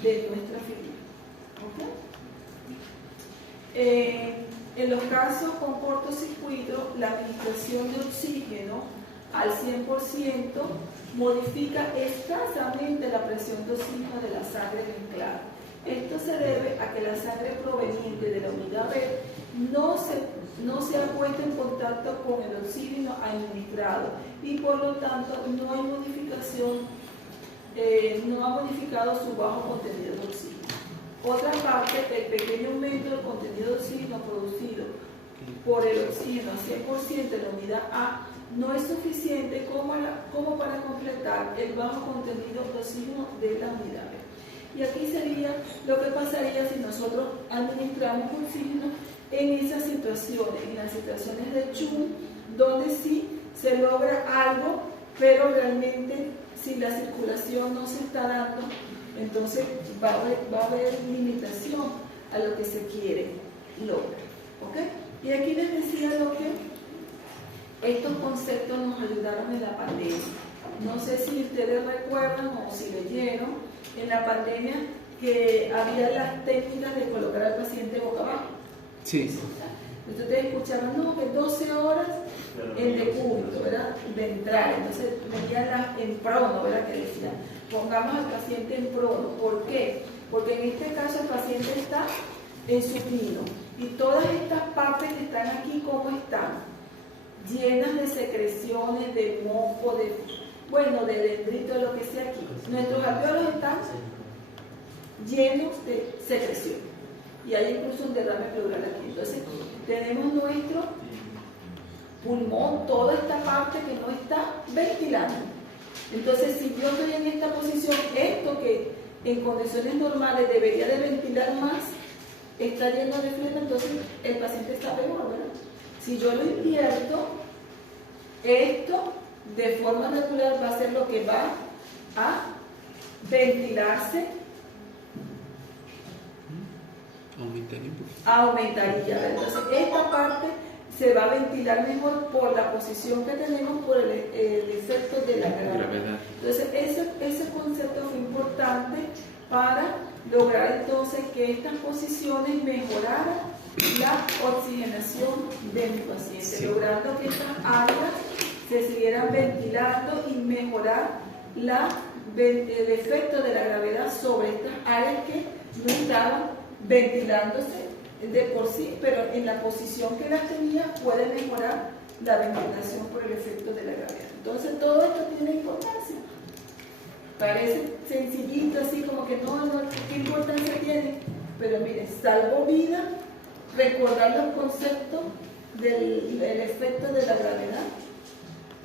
de nuestra figura. En los casos con cortocircuito, la administración de oxígeno al 100% modifica escasamente la presión de oxígeno de la sangre mezclada. Esto se debe a que la sangre proveniente de la unidad B no se ha puesto en contacto con el oxígeno administrado y por lo tanto no hay modificación, no ha modificado su bajo contenido de oxígeno. Otra parte, el pequeño aumento del contenido de oxígeno producido por el oxígeno al 100% de la unidad A no es suficiente como para completar el bajo contenido de oxígeno de la unidad B. Y aquí sería lo que pasaría si nosotros administramos oxígeno en esas situaciones, en las situaciones de Chung, donde sí se logra algo, pero realmente si la circulación no se está dando, entonces va a haber limitación a lo que se quiere lograr. Y aquí les decía lo que estos conceptos nos ayudaron en la pandemia. No sé si ustedes recuerdan o si leyeron en la pandemia que había las técnicas de colocar al paciente boca abajo. Sí. Ustedes escuchaban, no, que 12 horas en decúbito, ¿verdad? Ventral. Entonces venían las en prono, ¿verdad? Que decían, pongamos al paciente en prono. ¿Por qué? Porque en este caso el paciente está en supino y todas estas partes que están aquí, ¿cómo están? Llenas de secreciones, de moco, de dendrito, de lo que sea aquí. Nuestros alveolos están llenos de secreción y hay incluso un derrame pleural aquí. Entonces tenemos nuestro pulmón, toda esta parte que no está ventilando. Entonces si yo estoy en esta posición, esto que en condiciones normales debería de ventilar más, está lleno de flema, entonces el paciente está peor, ¿verdad? Si yo lo invierto, esto de forma natural va a ser lo que va a ventilarse, aumentaría. Entonces esta parte se va a ventilar mejor por la posición que tenemos, por el efecto de la gravedad. Entonces ese concepto fue importante para lograr entonces que estas posiciones mejoraran la oxigenación de mi paciente, logrando que estas áreas se siguieran ventilando y mejorar el efecto de la gravedad sobre estas áreas que no estaban ventilándose de por sí, pero en la posición que las tenía puede mejorar la ventilación por el efecto de la gravedad. Entonces todo esto tiene importancia. Parece sencillito, así como que no, ¿qué importancia tiene? Pero miren, salvo vida, recordar los conceptos del efecto de la gravedad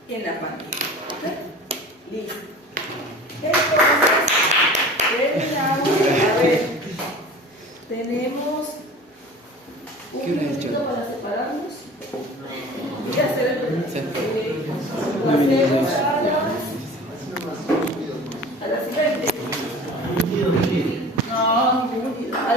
en la pandemia. Listo. Entonces, terminamos. A ver, Tenemos un ¿Qué hora es, minutito Charo? para separarnos y hacer el Sí.